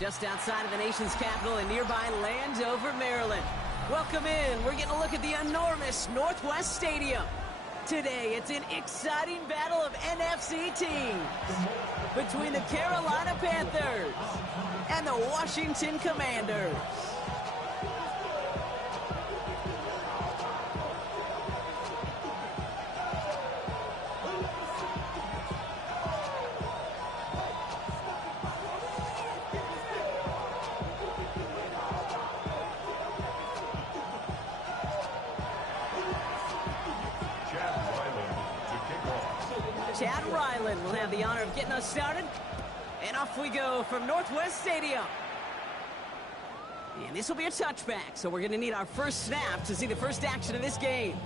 just outside of the nation's capital in nearby Landover, Maryland. Welcome in. We're getting a look at the enormous Northwest Stadium. Today, it's an exciting battle of NFC teams between the Carolina Panthers and the Washington Commanders. Chad Ryland will have the honor of getting us started. And off we go from Northwest Stadium. And this will be a touchback, so we're going to need our first snap to see the first action of this game.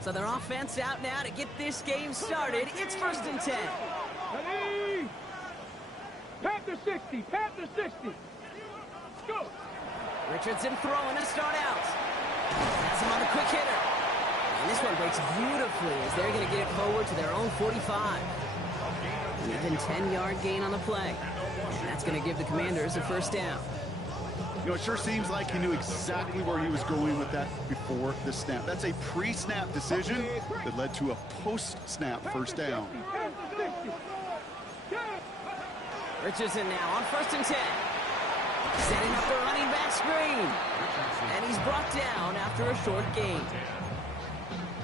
So their offense out now to get this game started. It's 1st and 10. Ready? Panther 60, Panther 60. Go. Richardson throwing to start out. Has him on the quick hitter. And this one breaks beautifully as they're going to get it forward to their own 45. An even 10-yard gain on the play. And that's going to give the Commanders a first down. You know, it sure seems like he knew exactly where he was going with that before the snap. That's a pre-snap decision that led to a post-snap first down. Richardson now on 1st and 10. Setting up the running back screen. And he's brought down after a short gain.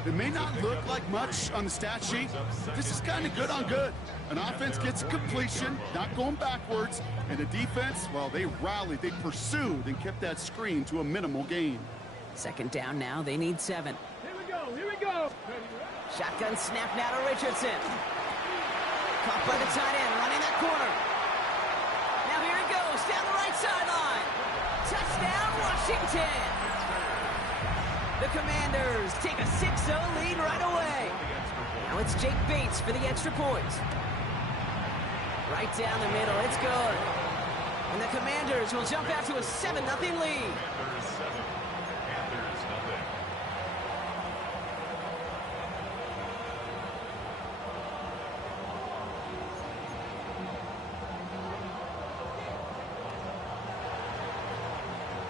It may not look like much on the stat sheet. This is kind of good on good. An offense gets completion, not going backwards, and the defense, well, they rallied, they pursued, and kept that screen to a minimal gain. 2nd down now, they need 7. Here we go, here we go. Shotgun snap now to Richardson. Caught by the tight end, running that corner. Now here he goes, down the right sideline. Touchdown, Washington. The Commanders take a 6-0 lead right away. Now it's Jake Bates for the extra point. Right down the middle, it's good. And the Commanders will jump out to a 7-0 lead.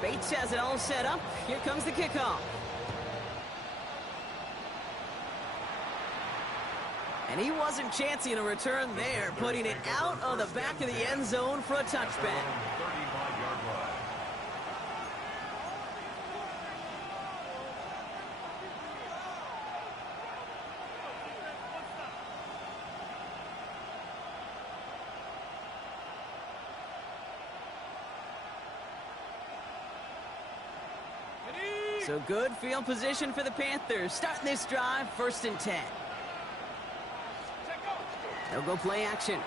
Bates has it all set up. Here comes the kickoff. And he wasn't chancing a return there, putting it out of the back of the end zone for a touchback. So good field position for the Panthers. Starting this drive, 1st and 10. They'll go play action.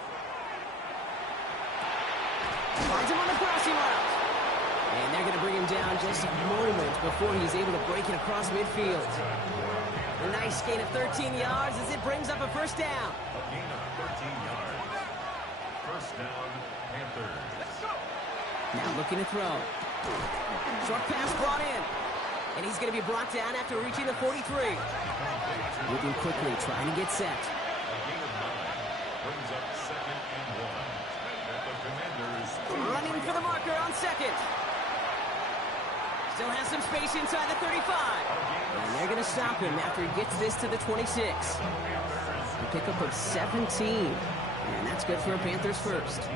Finds him on the crossing route. And they're going to bring him down just a moment before he's able to break it across midfield. A nice gain of 13 yards as it brings up a first down. A gain of 13 yards. First down, Panthers. Now looking to throw. Short pass brought in. And he's going to be brought down after reaching the 43. Moving quickly, trying to get set. Brings up 2nd and 1. And the Commanders running for the marker on 2nd. Still has some space inside the 35. And they're going to stop him after he gets this to the 26. A pickup of 17. And that's good for a Panthers first.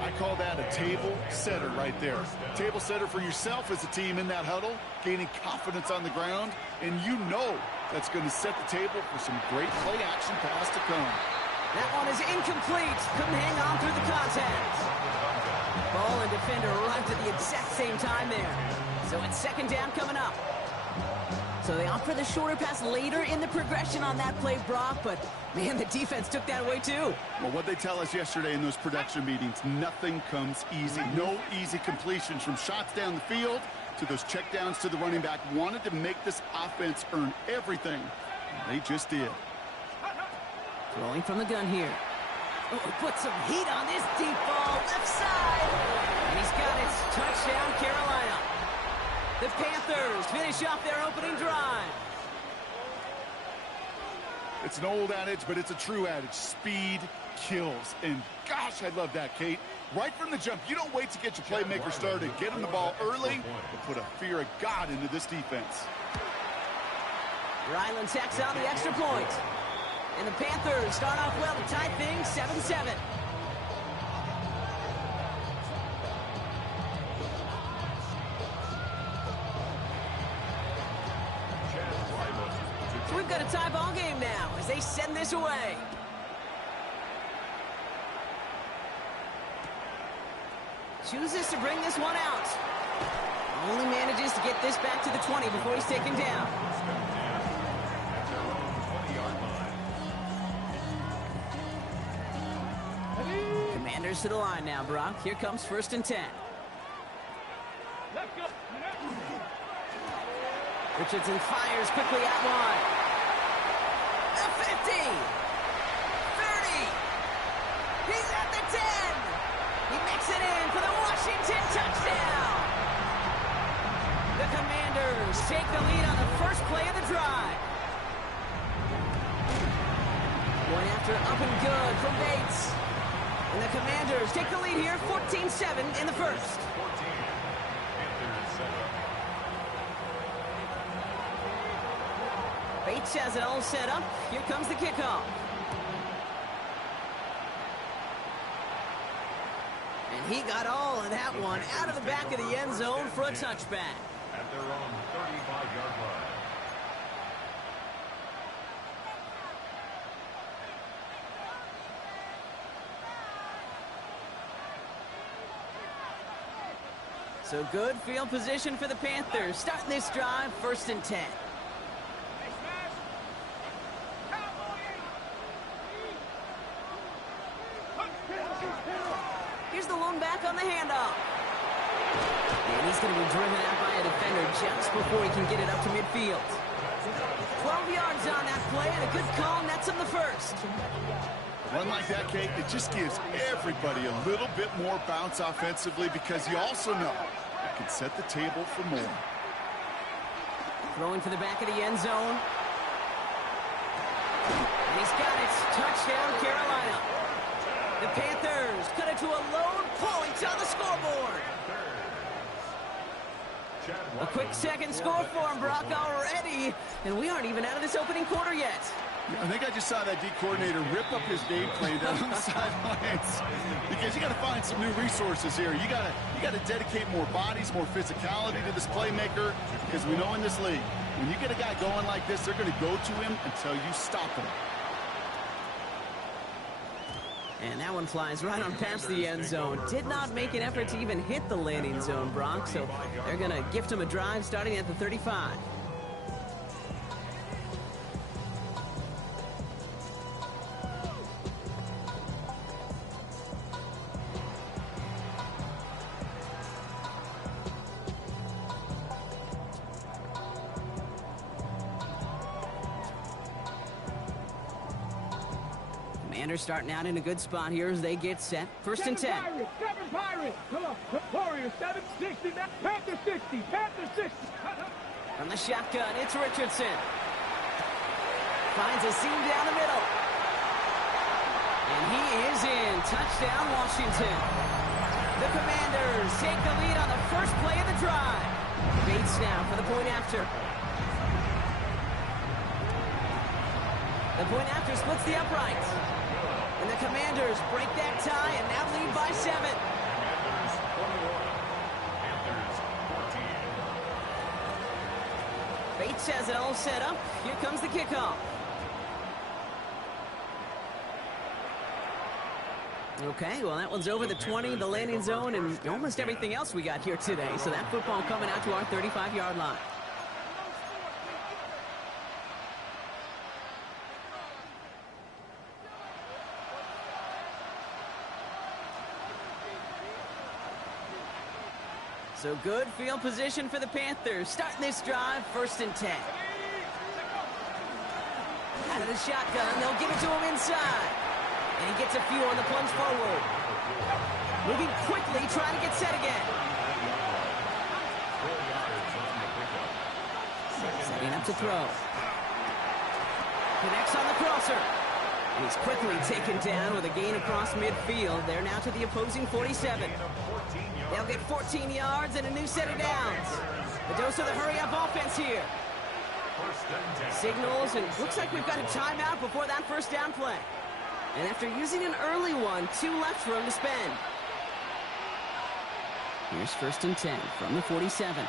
I call that a table setter right there. Table setter for yourself as a team in that huddle, gaining confidence on the ground, and you know that's going to set the table for some great play action pass to come. That one is incomplete. Couldn't hang on through the contact. Ball and defender arrived at the exact same time there. So it's 2nd down coming up. So they opt for the shorter pass later in the progression on that play, Brock, but man, the defense took that away too. Well, what they tell us yesterday in those production meetings, nothing comes easy. No easy completions from shots down the field to those checkdowns to the running back. Wanted to make this offense earn everything. They just did. Throwing from the gun here. Oh, he put some heat on this deep ball, left side. And he's got it. Touchdown, Carolina. The Panthers finish off their opening drive. It's an old adage, but it's a true adage. Speed kills. And gosh, I love that, Kate. Right from the jump, you don't wait to get your playmaker started. Get him the ball early and put a fear of God into this defense. Ryland tacks on the extra point. And the Panthers start off well to tie things 7-7. So we've got a tie ball game now as they send this away. Chooses to bring this one out. Only manages to get this back to the 20 before he's taken down. Commanders to the line now, Brock. Here comes 1st and 10. Let's go. Richardson fires quickly out wide. The 50. 30. He's at the 10. He makes it in for the Washington touchdown. The Commanders take the lead on the first play of the drive. Going after up and good from Bates. And the Commanders take the lead here, 14-7 in the first. Bates has it all set up. Here comes the kickoff. And he got all of that one out of the back of the end zone for a touchback. At their own 35-yard line. So good field position for the Panthers. Starting this drive, 1st and 10. Here's the lone back on the handoff. And he's going to be driven out by a defender just before he can get it up to midfield. 12 yards on that play and a good call nets him the first. One like that, Kate, it just gives everybody a little bit more bounce offensively because you also know it can set the table for more. Throwing for the back of the end zone. And he's got it. Touchdown, Carolina. The Panthers cut it to a lone point on the scoreboard. A quick second score for him, Brock, already. And we aren't even out of this opening quarter yet. I think I just saw that D coordinator rip up his game plan down on the sidelines because you got to find some new resources here. You got to dedicate more bodies, more physicality to this playmaker because we know in this league, when you get a guy going like this, they're going to go to him until you stop him. And that one flies right on past the end zone. Did not make an effort to even hit the landing zone, Brock, so they're going to gift him a drive starting at the 35. Commanders starting out in a good spot here as they get set. 1st and 10. Seven Pirates. Come on. Warriors 760. Panther 60. Panther 60. From the shotgun, it's Richardson. Finds a seam down the middle. And he is in. Touchdown, Washington. The Commanders take the lead on the first play of the drive. Bates now for the point after. The point after splits the uprights. And the Commanders break that tie and now lead by 7. Commanders 21, Panthers 14. Bates has it all set up. Here comes the kickoff. Okay, well, that one's over the 20, the landing zone, and almost everything else we got here today. So that football coming out to our 35-yard line. So good field position for the Panthers. Starting this drive, 1st and 10. Out of the shotgun, they'll give it to him inside. And he gets a few on the plunge forward. Moving quickly, trying to get set again. Setting up to throw. Connects on the crosser. And he's quickly taken down with a gain across midfield. They're now to the opposing 47. They'll get 14 yards and a new set of downs. The dose of the hurry-up offense here. Signals, and looks like we've got a timeout before that first down play. And after using an early one, 2 left for him to spend. Here's 1st and 10 from the 47.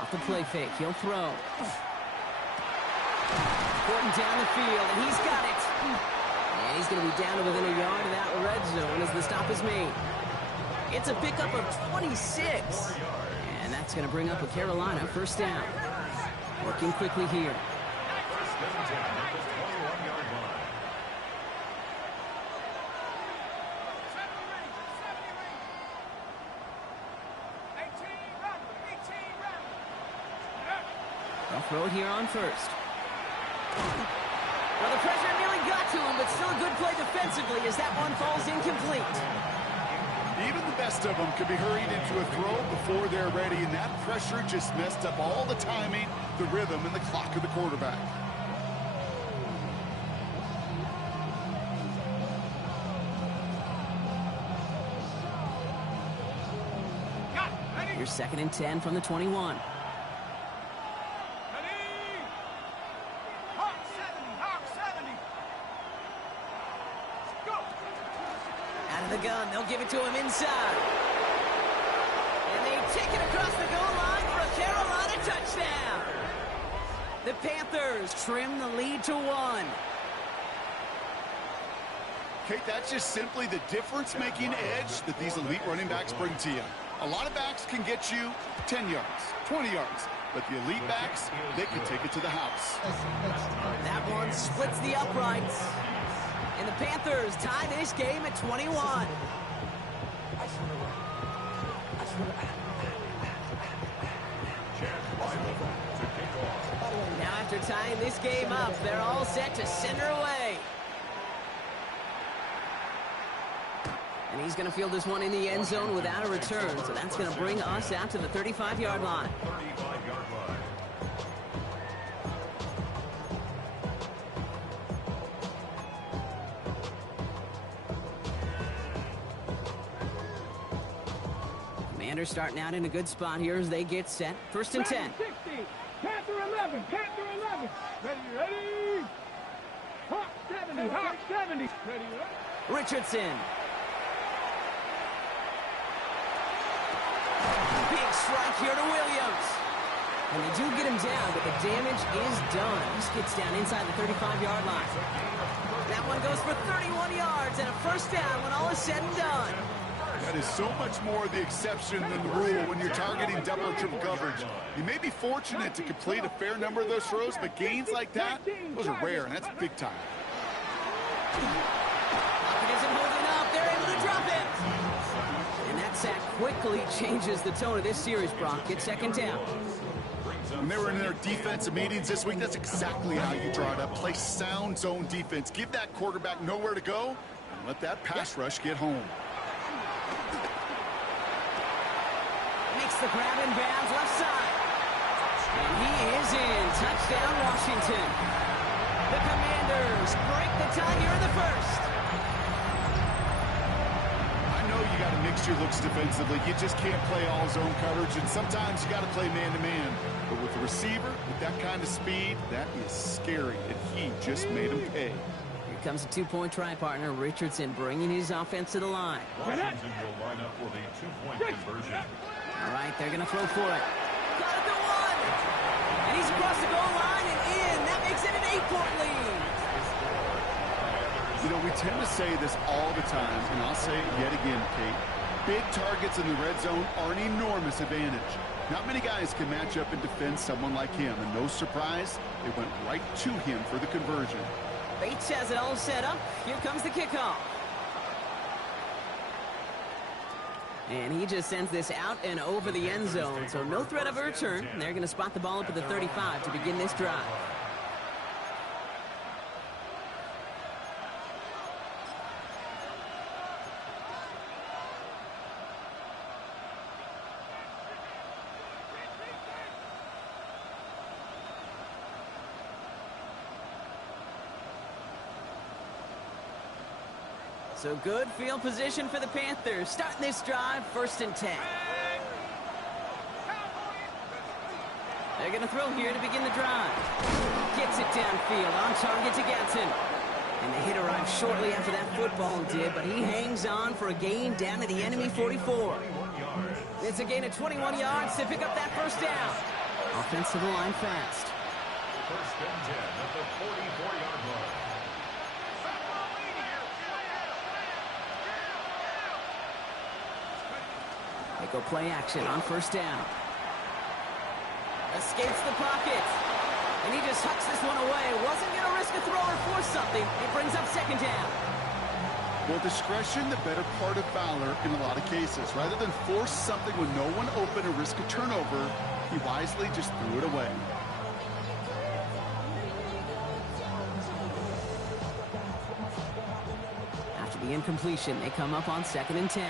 Off the play fake, he'll throw. Gordon down the field, and he's got it. And he's going to be down to within a yard of that red zone as the stop is made. It's a pickup of 26. And that's going to bring up a Carolina first down. Working quickly here. They'll throw it here on 1st. Well, the pressure nearly got to him, but still a good play defensively as that one falls incomplete. Even the best of them could be hurried into a throw before they're ready, and that pressure just messed up all the timing, the rhythm, and the clock of the quarterback. Here's 2nd and 10 from the 21. The gun, they'll give it to him inside. And they take it across the goal line for a Carolina touchdown. The Panthers trim the lead to 1. Kate, that's just simply the difference-making edge that these elite running backs bring to you. A lot of backs can get you 10 yards, 20 yards, but the elite backs, they can take it to the house. That one splits the uprights. And the Panthers tie this game at 21. Now after tying this game up, they're all set to send her away. And he's going to field this one in the end zone without a return, so that's going to bring us out to the 35-yard line. 35-yard line. Commanders starting out in a good spot here as they get set. 1st and 10. 60. Panther 11. Panther 11. Ready. Hawk 70. Hawk 70. Ready. Richardson. Big strike here to Williams. And they do get him down, but the damage is done. He gets down inside the 35-yard line. That one goes for 31 yards and a first down when all is said and done. That is so much more the exception than the rule when you're targeting double or triple coverage. You may be fortunate to complete a fair number of those throws, but gains like that, those are rare, and that's big time. It isn't holding up. They're able to drop it. And that sack quickly changes the tone of this series, Brock. It's 2nd down. When they were in their defensive meetings this week, that's exactly how you draw it up. Play sound zone defense. Give that quarterback nowhere to go, and let that pass rush get home. Makes the grab in bounds left side. And he is in. Touchdown, Washington. The Commanders break the tie here in the first. I know you got to mix your looks defensively. You just can't play all zone coverage, and sometimes you got to play man-to-man. But with the receiver, with that kind of speed, that is scary, and he just made him pay. Here comes a 2-point try partner, Richardson, bringing his offense to the line. Washington will line up with a 2-point conversion. All right, they're going to throw for it. Got it to 1. And he's across the goal line and in. That makes it an 8-point lead. You know, we tend to say this all the time, and I'll say it yet again, Kate. Big targets in the red zone are an enormous advantage. Not many guys can match up and defend someone like him, and no surprise, they went right to him for the conversion. Bates has it all set up. Here comes the kickoff. And he just sends this out and over the end zone, so no threat of a return. They're going to spot the ball up at the 35 to begin this drive. So good field position for the Panthers. Starting this drive, 1st and 10. They're going to throw here to begin the drive. Gets it downfield, on target to Gatson. And the hit arrived shortly after that football did, but he hangs on for a gain down to the enemy 44. It's a gain of 21 yards to pick up that 1st down. Offense to the line fast. 1st and 10 at the 44-yard line. They go play action on 1st down. Escapes the pocket. And he just hucks this one away. Wasn't going to risk a throw or force something. It brings up 2nd down. Well, discretion, the better part of valor in a lot of cases. Rather than force something with no one open and risk a turnover, he wisely just threw it away. After the incompletion, they come up on 2nd and 10.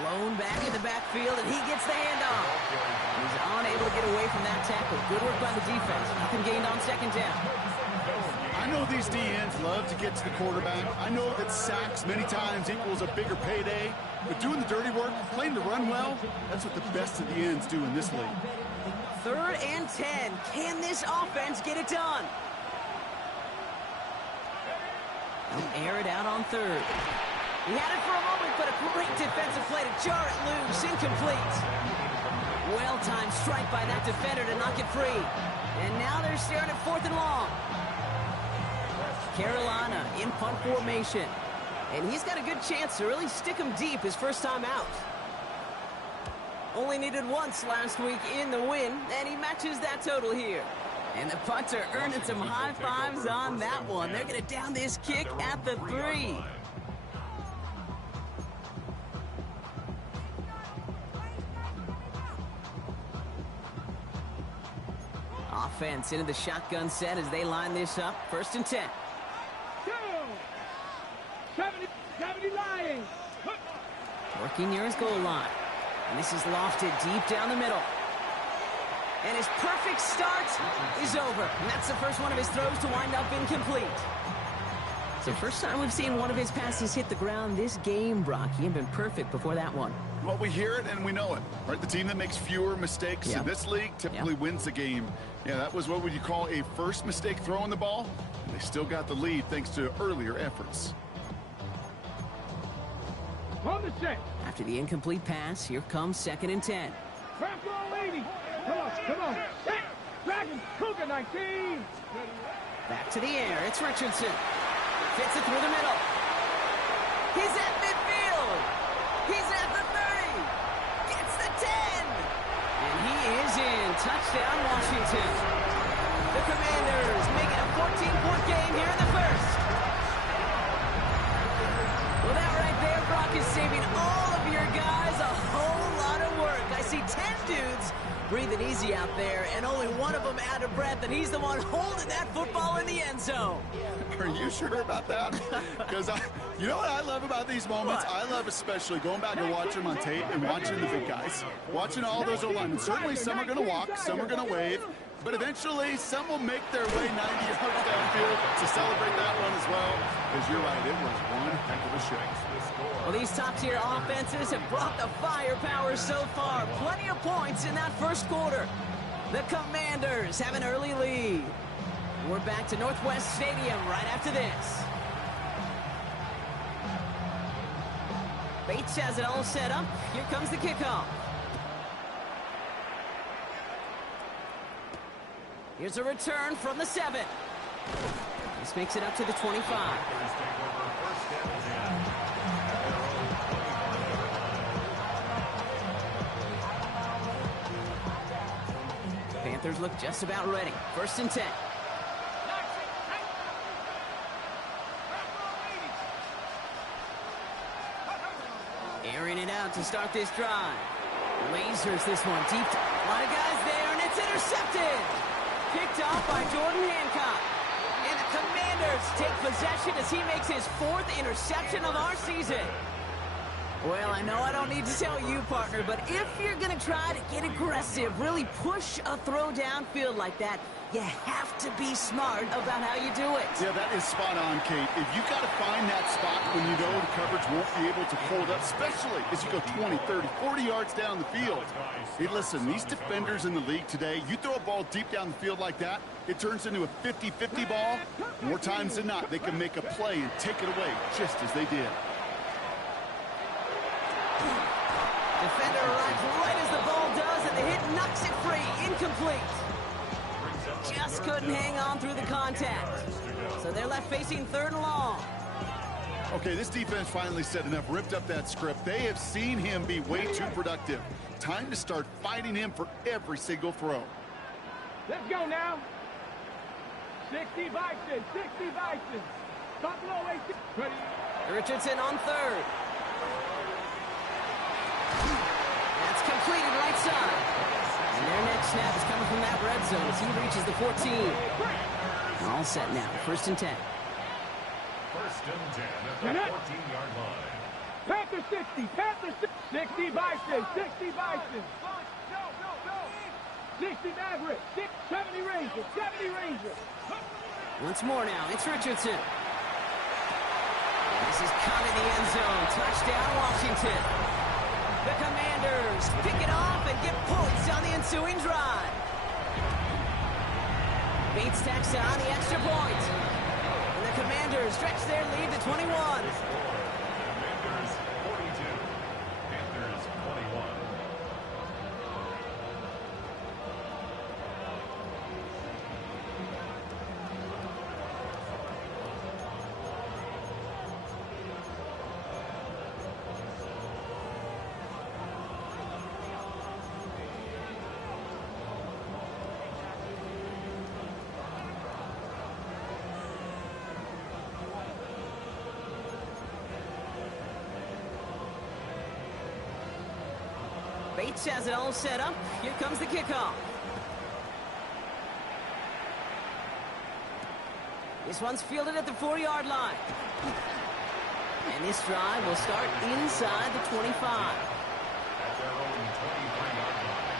Blown back in the backfield, and he gets the handoff. He's unable to get away from that tackle. Good work by the defense. Nothing gained on 2nd down. I know these DNs love to get to the quarterback. I know that sacks many times equals a bigger payday. But doing the dirty work, playing the run well, that's what the best of the ends do in this league. 3rd and 10. Can this offense get it done? They'll air it out on 3rd. He had it for a moment, but a great defensive play to jar it loose. Incomplete. Well-timed strike by that defender to knock it free. And now they're staring at 4th and long. Carolina in punt formation. And he's got a good chance to really stick him deep his 1st time out. Only needed once last week in the win, and he matches that total here. And the punter earning some high fives on that one. They're going to down this kick at the 3. Offense into the shotgun set as they line this up. 1st and 10. 70 Lions. Working near his goal line. And this is lofted deep down the middle. And his perfect start is over. And that's the first one of his throws to wind up incomplete. It's the first time we've seen one of his passes hit the ground this game, Brock. He had been perfect before that one. Well, we hear it and we know it, right? The team that makes fewer mistakes in this league typically wins the game. Yeah, that was what would you call a first mistake throwing the ball. And they still got the lead thanks to earlier efforts. On the set. After the incomplete pass, here comes 2nd and 10. Crack on, lady. Come on. Set. Dragon. Cougar 19. Back to the air. It's Richardson. Fits it through the middle. He's at midfield. He's at the 30. Gets the 10. And he is in. Touchdown, Washington. The Commanders make it a 14-point game here in the 1st. Well, that right there, Brock, is saving all of your guys a whole lot of work. I see 10 dudes breathing easy out there, and only one of them out of breath, and he's the one holding that football in the end zone. Are you sure about that? Because you know what I love about these moments? I love especially going back and watching them on tape and watching the big guys. Watching all those O-linemen. Certainly some are going to walk, some are going to wave, but eventually some will make their way 90 yards downfield to celebrate that one as well. Because you're right, it was one heck of a show. Well, these top-tier offenses have brought the firepower so far. Plenty of points in that 1st quarter. The Commanders have an early lead. We're back to Northwest Stadium right after this. Bates has it all set up. Here comes the kickoff. Here's a return from the 7. This makes it up to the 25. Panthers look just about ready. 1st and 10. Airing it out to start this drive. Lasers this one deep. A lot of guys there, and it's intercepted. Picked off by Jordan Hancock. And the Commanders take possession as he makes his 4th interception of our season. Well, I know I don't need to tell you, partner, but if you're going to try to get aggressive, really push a throw downfield like that, you have to be smart about how you do it. Yeah, that is spot on, Kate. If you got to find that spot when you know the coverage won't be able to hold up, especially as you go 20, 30, 40 yards down the field. Hey, listen, these defenders in the league today, you throw a ball deep down the field like that, it turns into a 50-50 ball. More times than not, they can make a play and take it away just as they did. Defender arrives right as the ball does, and the hit knocks it free. Incomplete. Just couldn't hang on through the contact. So they're left facing 3rd and long. Okay, this defense finally said enough, ripped up that script. They have seen him be way too productive. Time to start fighting him for every single throw. Let's go now. 60 Bison, 60 Bison. Buffalo 18. Ready. Richardson on 3rd. That's completed right side. And their next snap is coming from that red zone as he reaches the 14. All set now, 1st and 10. 1st and 10 at the 14-yard line. Panther 60, Panther 60 Bison, 60 Bison. 60 Maverick, 70 Ranger, 70 Ranger. Once more now, it's Richardson. This is caught in the end zone. Touchdown, Washington. The Commanders pick it off and get points on the ensuing drive. Bates tacks on the extra point. And the Commanders stretch their lead to 21. Commanders 42, Panthers 21. Bates has it all set up. Here comes the kickoff. This one's fielded at the 4-yard line. And this drive will start inside the 25. At their own 23-yard line.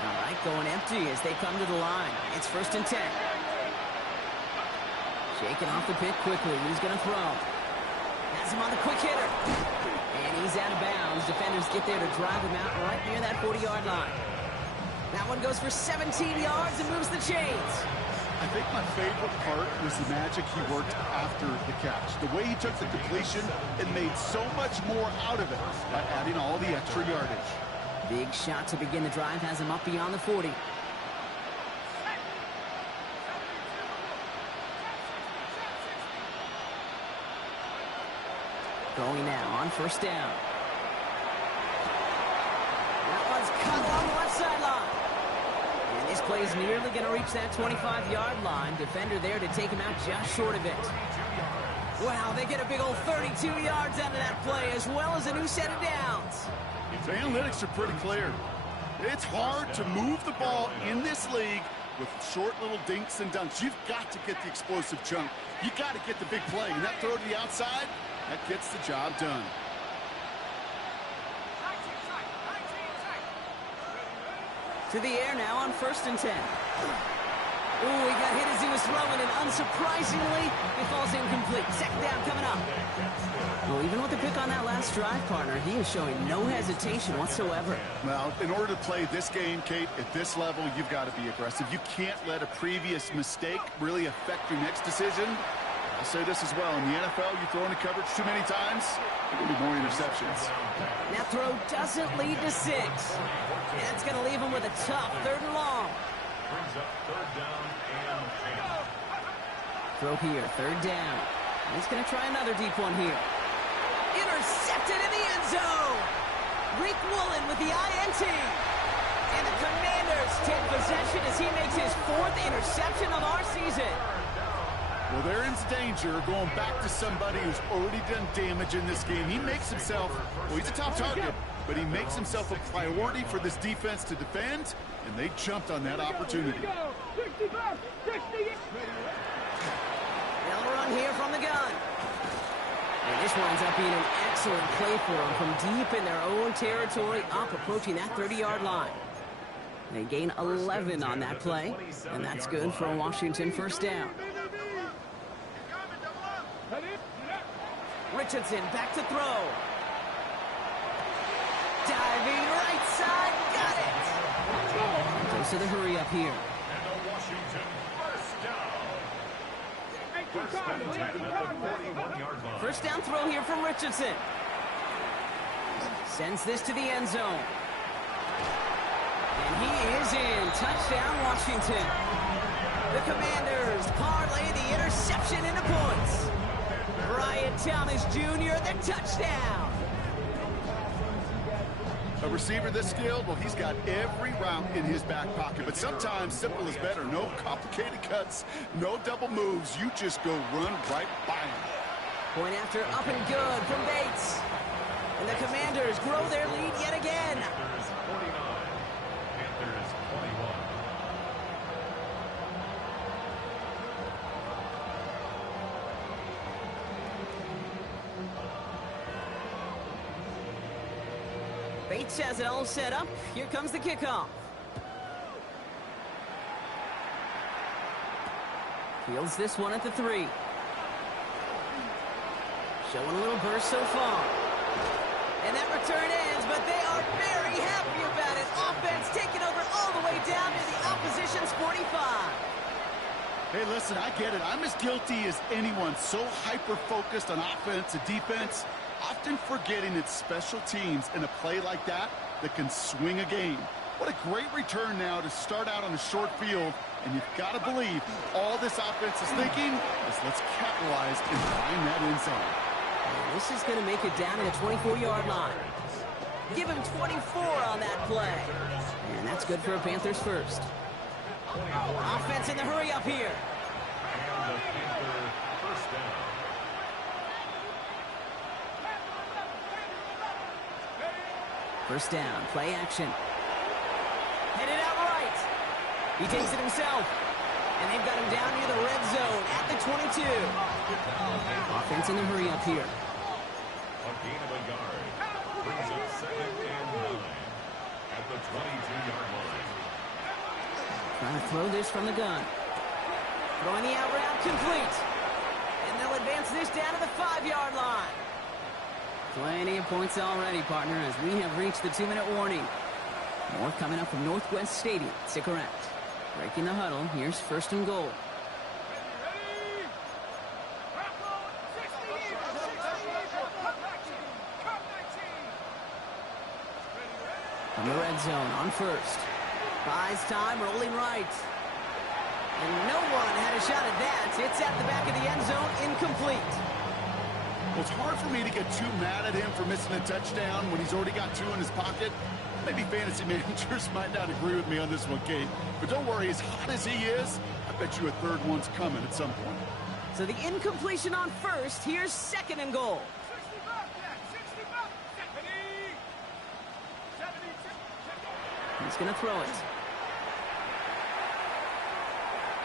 All right, going empty as they come to the line. It's 1st and 10. Shaking off the pick quickly. Who's going to throw? Has him on the quick hitter. And he's out of bounds. Defenders get there to drive him out right near that 40-yard line. That one goes for 17 yards and moves the chains. I think my favorite part was the magic he worked after the catch. The way he took the completion and made so much more out of it by adding all the extra yardage. Big shot to begin the drive has him up beyond the 40. Going now on 1st down. That one's cut along the left sideline. And this play's nearly going to reach that 25-yard line. Defender there to take him out just short of it. Wow, they get a big old 32 yards out of that play, as well as a new set of downs. The analytics are pretty clear. It's hard to move the ball in this league with short little dinks and dunks. You've got to get the explosive chunk. You got to get the big play. And that throw to the outside, that gets the job done. To the air now on 1st and 10. Ooh, he got hit as he was throwing, and unsurprisingly, it falls incomplete. 2nd down coming up. Well, even with the pick on that last drive, partner, he is showing no hesitation whatsoever. Well, in order to play this game, Kate, at this level, you've got to be aggressive. You can't let a previous mistake really affect your next decision. I'll say this as well. In the NFL, you throw into coverage too many times, there will be more interceptions. That throw doesn't lead to 6. That's going to leave him with a tough 3rd and long. Brings up 3rd down and 10. Throw here, 3rd down. He's going to try another deep one here. Intercepted in the end zone. Reek Woolen with the INT. And the Commanders take possession as he makes his 4th interception of our season. Well, they're in danger going back to somebody who's already done damage in this game. He makes himself, well, he's a top target, but he makes himself a priority for this defense to defend, and they jumped on that opportunity. 60. They'll run here from the gun. And this winds up being an excellent play for them from deep in their own territory, up approaching that 30-yard line. They gain 11 on that play, and that's good for a Washington first down. Richardson back to throw. Diving right side, got it! Goes to the hurry up here. And a Washington first down. First and 10 at the 41-yard line. First down throw here from Richardson. Sends this to the end zone. And he is in. Touchdown, Washington. The Commanders parlay the interception into points. Brian Thomas Jr., the touchdown. A receiver this skilled, well, he's got every route in his back pocket. But sometimes simple is better. No complicated cuts, no double moves. You just go run right by him. Point after up and good from Bates. And the Commanders grow their lead yet again. Panthers 49. Panthers 21. Bates has it all set up. Here comes the kickoff. Fields this one at the 3. Showing a little burst so far. And that return ends, but they are very happy about it. Offense taking over all the way down to the opposition's 45. Hey, listen, I get it. I'm as guilty as anyone. So hyper-focused on offense and defense, often forgetting it's special teams in a play like that can swing a game. What a great return now to start out on a short field, and you've got to believe all this offense is thinking is let's capitalize and find that end zone. And this is going to make it down to the 24-yard line. Give him 24 on that play. And that's good for a Panthers first. Offense in the hurry up here. And the Panther first down. First down, play action. Headed out right. He takes it himself. And they've got him down near the red zone at the 22. Offense in the hurry up here. A gain of a yard. Brings up 2nd and 9 at the 22-yard line. Trying to throw this from the gun. Throwing the out route complete. And they'll advance this down to the 5-yard line. Plenty of points already, partner, as we have reached the 2-minute warning. More coming up from Northwest Stadium. Stick around. Breaking the huddle, here's first and goal. From the red zone on first. Buys time, rolling right. And no one had a shot at that. It's at the back of the end zone, incomplete. Well, it's hard for me to get too mad at him for missing a touchdown when he's already got 2 in his pocket. Maybe fantasy managers might not agree with me on this one, Kate. But don't worry, as hot as he is, I bet you a third one's coming at some point. So the incompletion on first. Here's second and goal. He's going to throw it.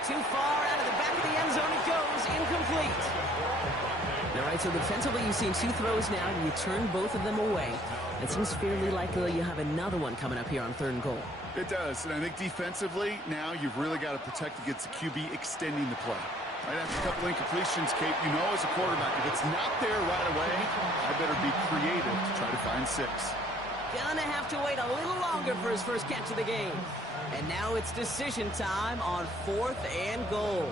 Too far out of the back of the end zone. It goes incomplete. All right, so defensively you've seen 2 throws now, and you turn both of them away. It seems fairly likely you have another one coming up here on 3rd and goal. It does, and I think defensively, now you've really got to protect against the QB extending the play. Right after a couple incompletions, Kate, you know as a quarterback, if it's not there right away, I better be creative to try to find 6. Gonna have to wait a little longer for his first catch of the game. And now it's decision time on 4th and goal.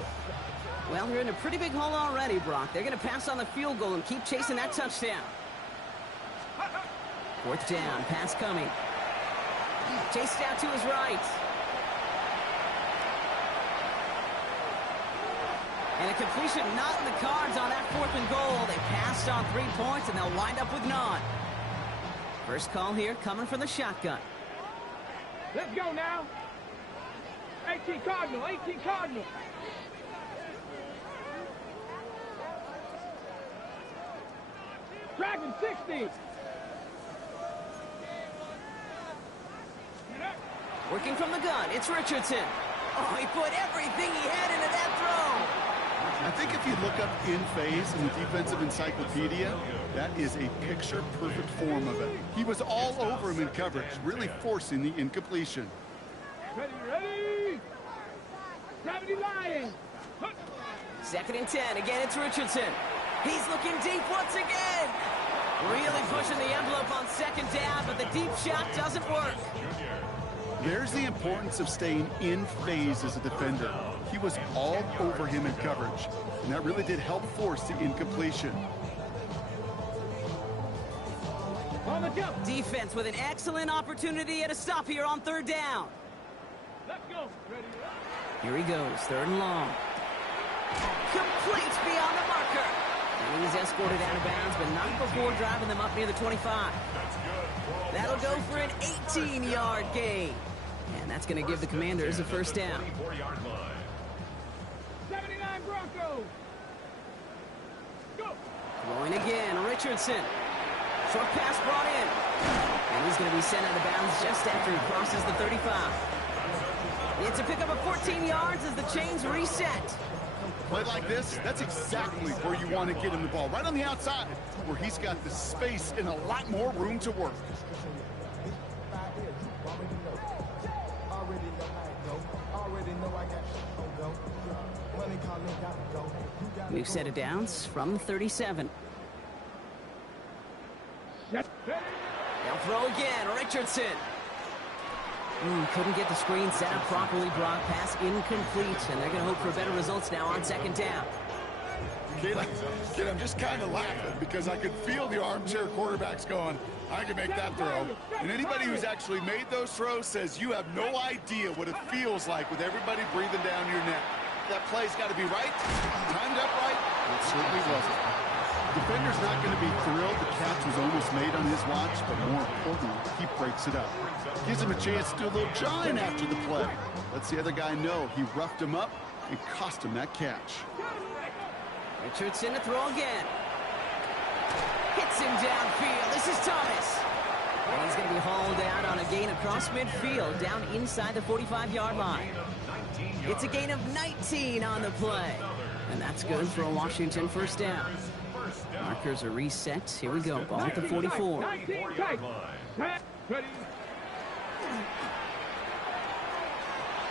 Well, they're in a pretty big hole already, Brock. They're going to pass on the field goal and keep chasing that touchdown. 4th down, pass coming. Chased out to his right. And a completion not in the cards on that 4th and goal. They passed on 3 points, and they'll wind up with none. First call here coming from the shotgun. Let's go now. 18 Cardinal, 18 Cardinal. Dragon 60. Working from the gun, it's Richardson. Oh, he put everything he had into that throw. I think if you look up in phase in the defensive encyclopedia, that is a picture-perfect form of it. He was all over him in coverage, really forcing the incompletion. Ready? 70 Lions. 2nd and 10. Again, it's Richardson. He's looking deep once again. Really pushing the envelope on 2nd down, but the deep shot doesn't work. There's the importance of staying in phase as a defender. He was all over him in coverage, and that really did help force the incompletion. On the jump. Defense with an excellent opportunity at a stop here on 3rd down. Let's go. Ready? Here he goes, 3rd and long. Complete beyond the marker. And he's escorted out of bounds, but not before driving them up near the 25. That'll go for an 18-yard gain. And that's going to give the Commanders a 1st down. 79 Broncos. Go. Throwing again, Richardson. Short pass brought in. And he's going to be sent out of bounds just after he crosses the 35. It's a pickup of 14 yards as the chains reset. Play like this, that's exactly where you want to get him the ball. Right on the outside, where he's got the space and a lot more room to work. New set of downs from 37. They'll throw again, Richardson. Couldn't get the screen set up properly. Brock, pass incomplete, and they're going to hope for better results now on 2nd down. Kid, I'm just kind of laughing because I could feel the armchair quarterbacks going, I can make that throw. And anybody who's actually made those throws says you have no idea what it feels like with everybody breathing down your neck. That play's got to be right, timed up right, and it certainly wasn't. Defender's not going to be thrilled the catch was almost made on his watch, but more importantly, he breaks it up. Gives him a chance to do a little jawing after the play. Lets the other guy know he roughed him up and cost him that catch. Richardson to throw again. Hits him downfield. This is Thomas. And he's going to be hauled out on a gain across midfield, down inside the 45-yard line. It's a gain of 19 on the play. And that's good for a Washington 1st down. Markers are reset. Here we go. Ball at the 44. 19 tight. Ready?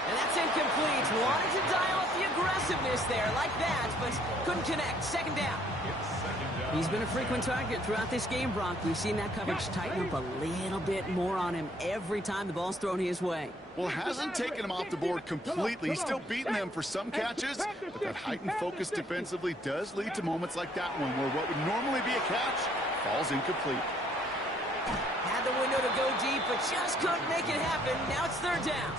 And that's incomplete. Wanted to dial up the aggressiveness there like that, but couldn't connect. 2nd down. He's been a frequent target throughout this game, Brock. We've seen that coverage tighten up a little bit more on him every time the ball's thrown his way. Well, hasn't taken him off the board completely. He's still beating them for some catches, but that heightened focus defensively does lead to moments like that one where what would normally be a catch falls incomplete. Had the window to go deep, but just couldn't make it happen. Now it's 3rd down.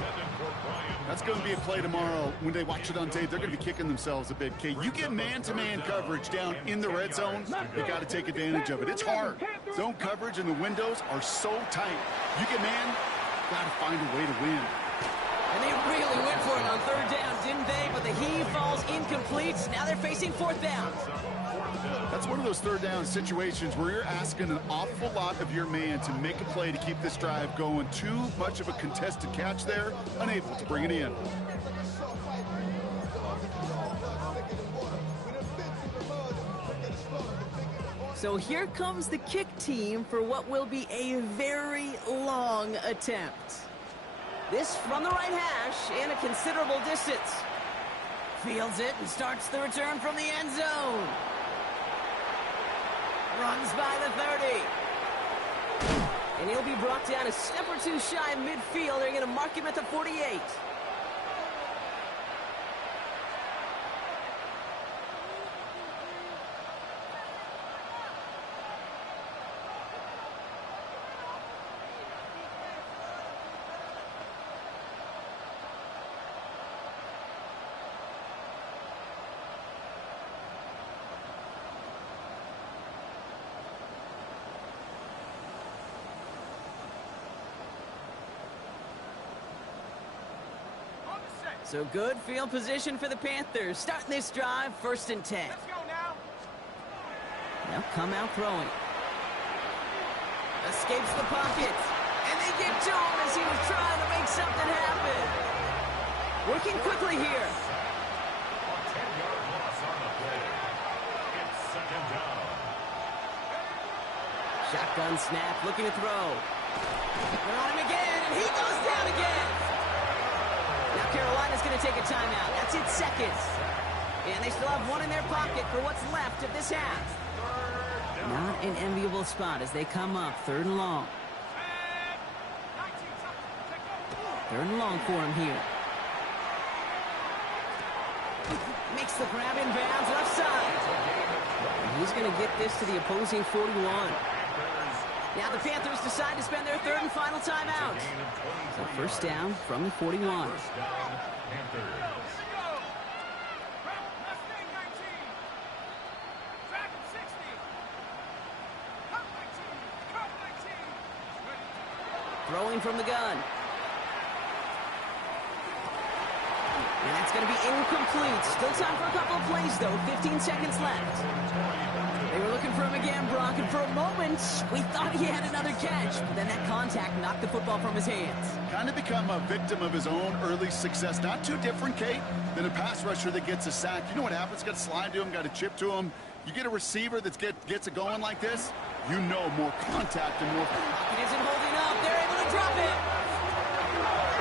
That's going to be a play tomorrow. When they watch it on tape, they're going to be kicking themselves a bit. Kay, you get man-to-man coverage down in the red zone, you got to take advantage of it. It's hard. Zone coverage and the windows are so tight. You get man, got to find a way to win. And they really went for it on 3rd down, didn't they? But the heave falls incomplete. Now they're facing 4th down. That's one of those 3rd down situations where you're asking an awful lot of your man to make a play to keep this drive going. Too much of a contested catch there, unable to bring it in. So here comes the kick team for what will be a very long attempt. This from the right hash and a considerable distance. Fields it and starts the return from the end zone. Runs by the 30. And he'll be brought down a step or two shy of midfield. They're going to mark him at the 48. So good field position for the Panthers. Starting this drive, 1st and 10. Let's go now. They'll come out throwing. Escapes the pocket. And they get to him as he was trying to make something happen. Working quickly here. A 10-yard loss on the second down. Shotgun snap, looking to throw. They're on him again, and he goes down again. Now Carolina's going to take a timeout. That's its second. And they still have one in their pocket for what's left of this half. Not an enviable spot as they come up 3rd and long. 3rd and long for him here. Makes the grab in bounds left side. And he's going to get this to the opposing 41. Now the Panthers decide to spend their 3rd and final timeout. So 1st down from the 41. First down, Panthers. Throwing from the gun. And that's going to be incomplete. Still time for a couple of plays, though. 15 seconds left. They were looking for him again, Brock, and for a moment, we thought he had another catch. But then that contact knocked the football from his hands. Kind of become a victim of his own early success. Not too different, Kate, than a pass rusher that gets a sack. You know what happens? Got to slide to him, got to chip to him. You get a receiver that gets it going like this, you know more contact and more... Pocket isn't holding up. They're able to drop it.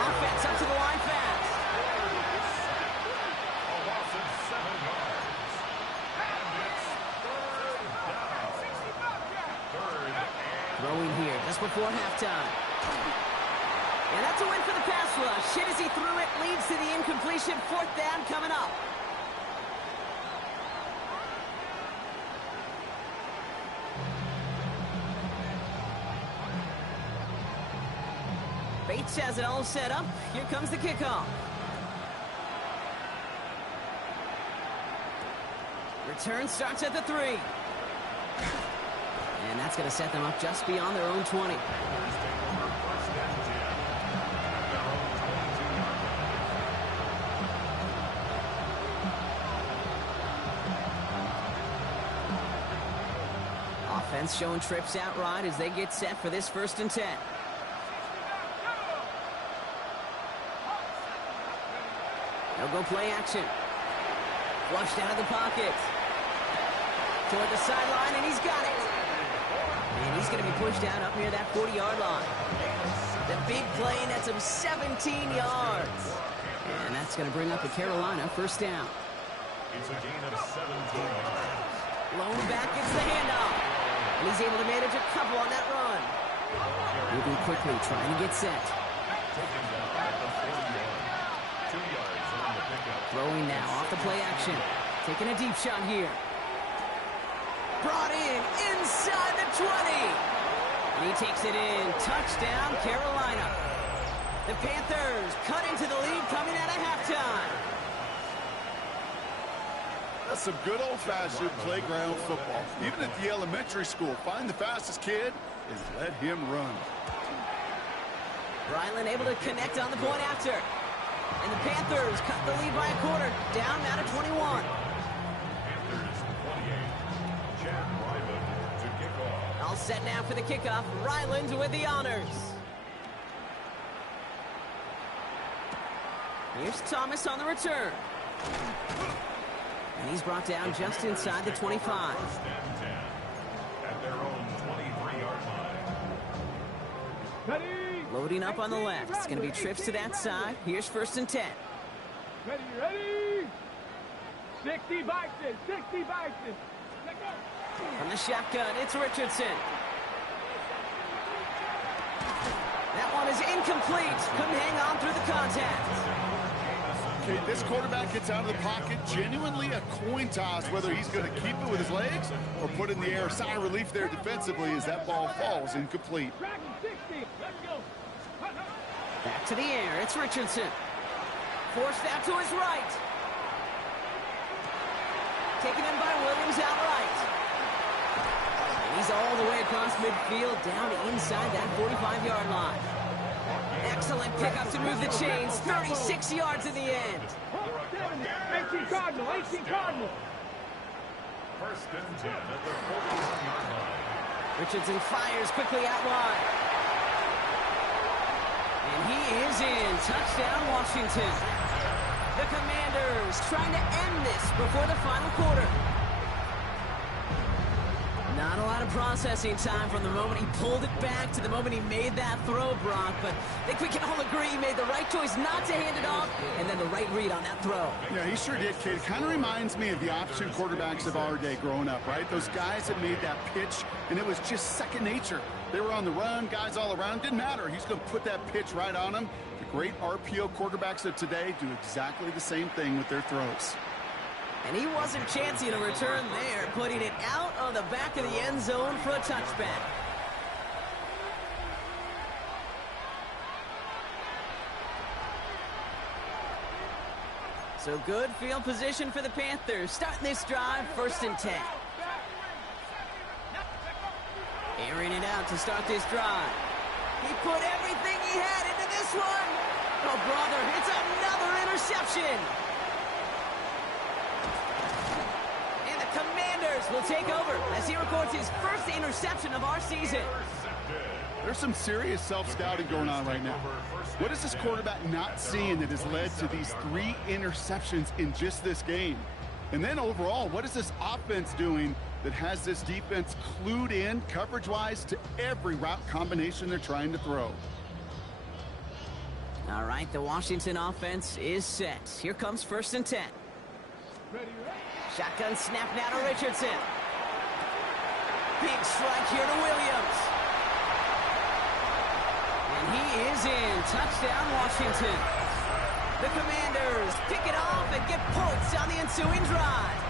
Offense up to the line fast. A loss of 7 yards. And it's 3rd down. 3rd and... Throwing here just before halftime. And that's a win for the pass rush. Hit as he threw it, leads to the incompletion. 4th down coming up. Bates has it all set up. Here comes the kickoff. Return starts at the 3. And that's going to set them up just beyond their own 20. Offense showing trips out right as they get set for this 1st and 10. They'll go play action. Flushed out of the pocket. Toward the sideline, and he's got it. And he's going to be pushed out up near that 40-yard line. The big play, and that's him 17 yards. And that's going to bring up a Carolina 1st down. It's a gain of 17 yards. Lone back gets the handoff. And he's able to manage a couple on that run. Moving quickly, trying to get set. Taken down at the 41. 2 yards on the pickup. Throwing now off the play action. Taking a deep shot here. Brought in inside the 20. And he takes it in. Touchdown, Carolina. The Panthers cut into the lead coming out of halftime. That's some good old-fashioned playground football. Even at the elementary school, find the fastest kid and let him run. Ryland able to connect on the point after. And the Panthers cut the lead by a quarter. Down now to 21. Panthers 28. Chad Ryland to kick off. All set now for the kickoff. Ryland with the honors. Here's Thomas on the return. And he's brought down just inside the 25. 1st and 10 at their own 23-yard line. Ready? Loading up on the left. It's going to be trips to that side. Here's 1st and 10. Ready? 60 boxes, 60 boxes. Let go. From the shotgun, it's Richardson. That one is incomplete. Couldn't hang on through the contact. Okay, this quarterback gets out of the pocket, genuinely a coin toss whether he's going to keep it with his legs or put it in the air. Sigh of relief there defensively as that ball falls incomplete. Track 60. Let's go. Back to the air, it's Richardson. Forced out to his right. Taken in by Williams outright. And he's all the way across midfield, down inside that 45-yard line. Excellent pickup to move the chains. 36 yards in the end. 18 Cardinal, 18 Cardinal. 1st and 10 at the 41-yard line. Richardson fires quickly out wide. And he is in. Touchdown, Washington. The Commanders trying to end this before the final quarter. Not a lot of processing time from the moment he pulled it back to the moment he made that throw, Brock. But I think we can all agree he made the right choice not to hand it off, and then the right read on that throw. Yeah, he sure did, kid. It kind of reminds me of the option quarterbacks of our day growing up, right? Those guys that made that pitch, and it was just second nature. They were on the run, guys all around. Didn't matter. He's going to put that pitch right on them. The great RPO quarterbacks of today do exactly the same thing with their throws. And he wasn't chancing a return there, putting it out on the back of the end zone for a touchback. So good field position for the Panthers. Starting this drive, 1st and 10. Airing it out to start this drive. He put everything he had into this one. Oh, brother, it's another interception. And the Commanders will take over as he records his first interception of our season. There's some serious self-scouting going on right now. What is this quarterback not seeing that has led to these 3 interceptions in just this game? And then overall, what is this offense doing that has this defense clued in coverage-wise to every route combination they're trying to throw? All right, the Washington offense is set. Here comes 1st and 10. Shotgun snap now to Richardson. Big strike here to Williams. And he is in. Touchdown, Washington. The Commanders pick it off and get points on the ensuing drive.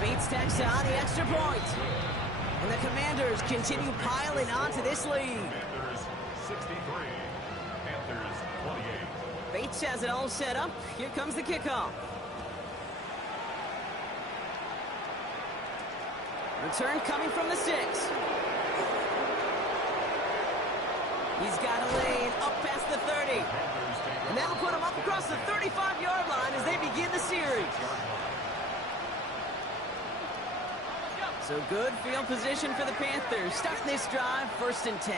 Bates tacks on the extra point. And the Commanders continue piling on to this lead. Panthers 63, Panthers 28. Bates has it all set up. Here comes the kickoff. Return coming from the 6. He's got a lane up past the 30. And that'll put him up across the 35-yard line as they begin the series. So good field position for the Panthers. Starting this drive, 1st and 10.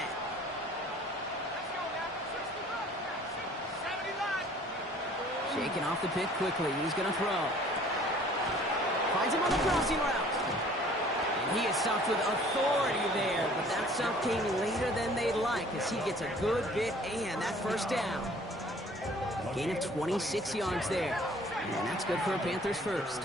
Shaking off the pick quickly. He's going to throw. Finds him on the crossing route. And he is stopped with authority there, but that stop came later than they'd like as he gets a good bit and that 1st down. Gain of 26 yards there. And that's good for a Panthers 1st.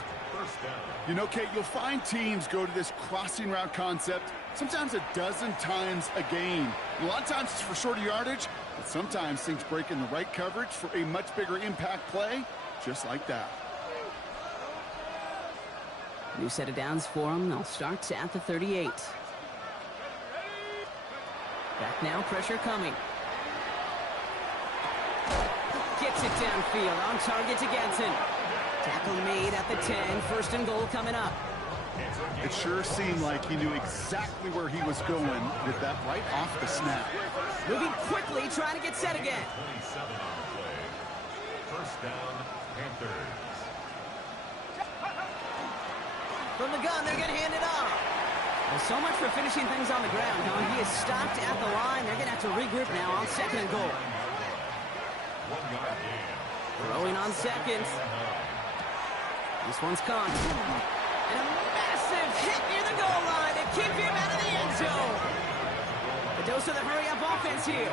You know, Kate, you'll find teams go to this crossing route concept sometimes a dozen times a game. And a lot of times it's for shorter yardage, but sometimes things break in the right coverage for a much bigger impact play, just like that. New set of downs for them. They'll start at the 38. Back now, pressure coming. Gets it downfield, on target to Getson. Tackle made at the 10, 1st and goal coming up. It sure seemed like he knew exactly where he was going with that right off the snap. Moving quickly, trying to get set again. 27 on the play. 1st down, Panthers. From the gun, they're going to hand it off. Well, so much for finishing things on the ground, huh? He is stopped at the line. They're going to have to regroup now on 2nd and goal. 1 yard gain. Throwing on 2nd. This one's caught. And a massive hit near the goal line to keep him out of the end zone. A dose of the hurry-up offense here.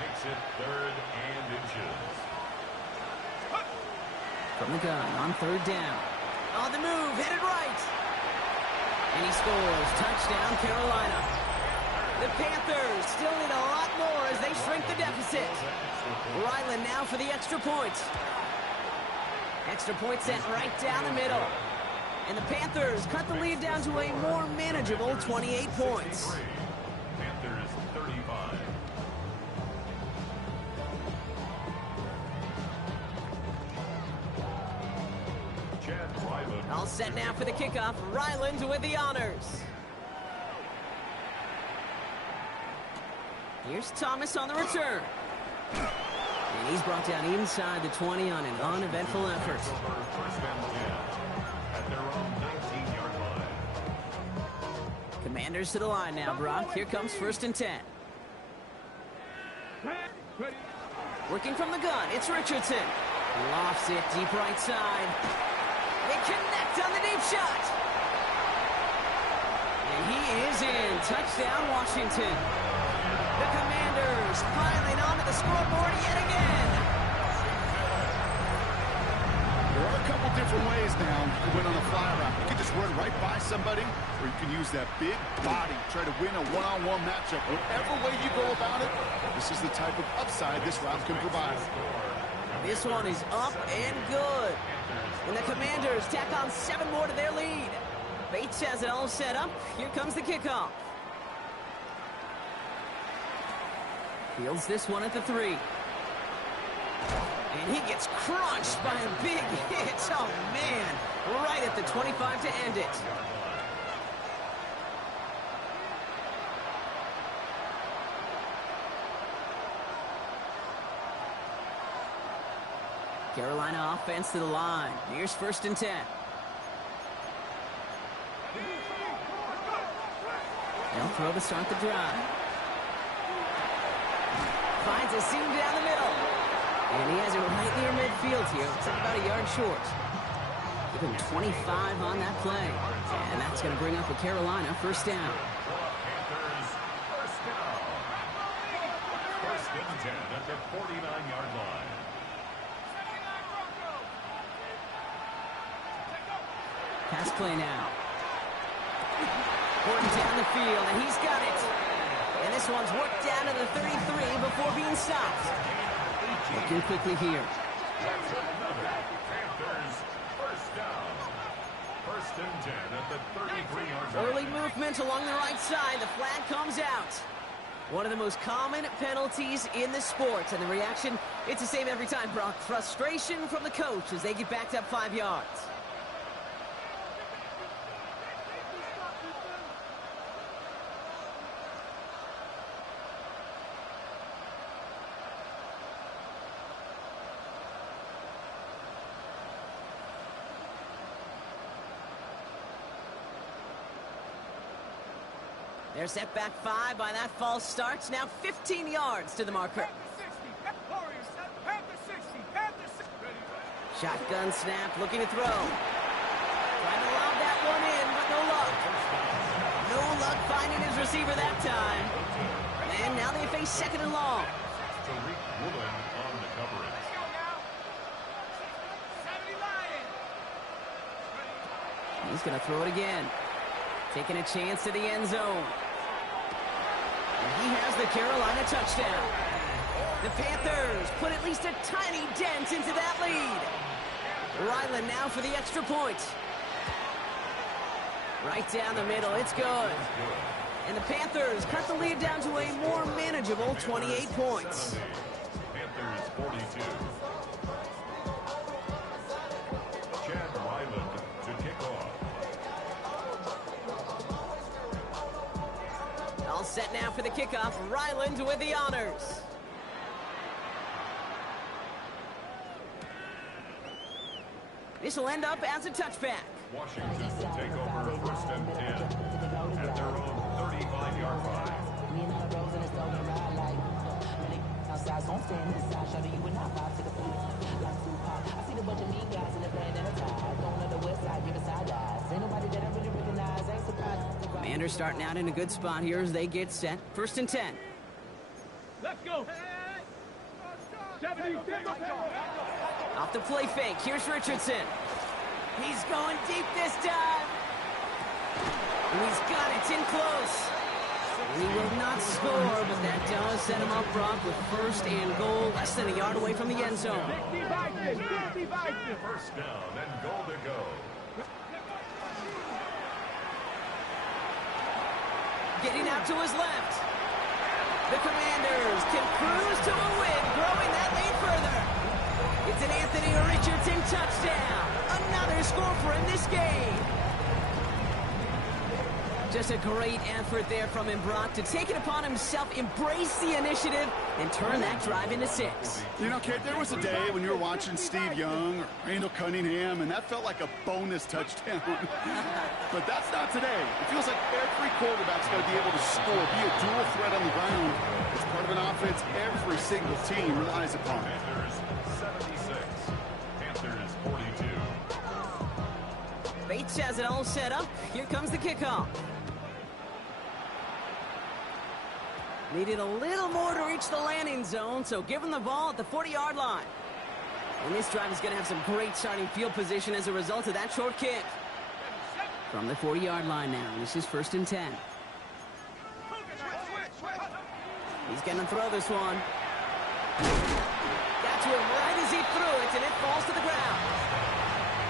Makes it 3rd and inches. From the gun on 3rd down. On the move, headed right. And he scores. Touchdown, Carolina. The Panthers still need a lot more as they shrink the deficit. Ryland now for the extra point. Extra point sent right down the middle. And the Panthers cut the lead down to a more manageable 28 points. Panthers 35. All set now for the kickoff. Ryland with the honors. Here's Thomas on the return. And he's brought down inside the 20 on an uneventful effort. 1st and 10 at their own 19-yard line. Commanders to the line now, Brock. Here comes 1st and 10. Working from the gun, it's Richardson. Lofts it deep right side. They connect on the deep shot. And he is in. Touchdown, Washington. The Commanders piling onto the scoreboard yet again. There are a couple different ways now to win on a fly route. You can just run right by somebody, or you can use that big body, try to win a one-on-one matchup. Whatever way you go about it, this is the type of upside this route can provide. This one is up and good. And the Commanders tack on 7 more to their lead. Bates has it all set up. Here comes the kickoff. Fields this one at the 3. And he gets crunched by a big hit. Oh, man. Right at the 25 to end it. Carolina offense to the line. Here's 1st and 10. They'll throw to start the drive. Finds a seam down the middle. And he has it right near midfield here. It's about a yard short. Give him 25 on that play. And that's going to bring up a Carolina 1st down. Panthers, 1st down. 1st and 10 at the 49-yard line. Pass play now. Horton down the field, and he's got it. And this one's worked down to the 33 before being stopped. Looking quickly here. That's another. Panthers, 1st down. 1st and 10 at the 33-yard line. Early movement along the right side. The flag comes out. One of the most common penalties in the sport. And the reaction, it's the same every time, Brock. Frustration from the coach as they get backed up 5 yards. They're set back 5 by that false start. Now 15 yards to the marker. Shotgun snap, looking to throw. Trying to lob that one in, but no luck. No luck finding his receiver that time. And now they face 2nd and long. Tariq Woolen on the coverage. He's going to throw it again. Taking a chance to the end zone. And he has the Carolina touchdown. The Panthers put at least a tiny dent into that lead. Ryland now for the extra point. Right down the middle, it's good. And the Panthers cut the lead down to a more manageable 28 points. Panthers 42. Chad Ryland to kick off. All set now for the kickoff. Ryland with the honors. This will end up as a touchback. Washington will take over 1st and 10 at their own 35-yard line. Commanders starting out in a good spot here as they get set. 1st and 10. Let's go. 70. Off the play fake. Here's Richardson. He's going deep this time. And he's got it. It's in close. And he will not score, but that does set him up, Brock, with 1st and goal, less than a yard away from the end zone. 1st down and goal to go. Getting out to his left. The Commanders can cruise to a win, growing that lead further. It's an Anthony Richardson touchdown. Another score for him this game. Just a great effort there from him, Brock, to take it upon himself, embrace the initiative, and turn that drive into 6. You know, Kate, there was a day when you were watching Steve Young or Randall Cunningham, and that felt like a bonus touchdown. But that's not today. It feels like every quarterback's got to be able to score, be a dual threat on the ground. It's part of an offense every single team relies upon. Panthers 76. Panthers 42. Dietz has it all set up. Here comes the kickoff. Needed a little more to reach the landing zone, so give him the ball at the 40-yard line. And this drive is going to have some great starting field position as a result of that short kick. From the 40-yard line now, this is 1st and 10. He's going to throw this one. Got to him right as he threw it, and it falls to the ground.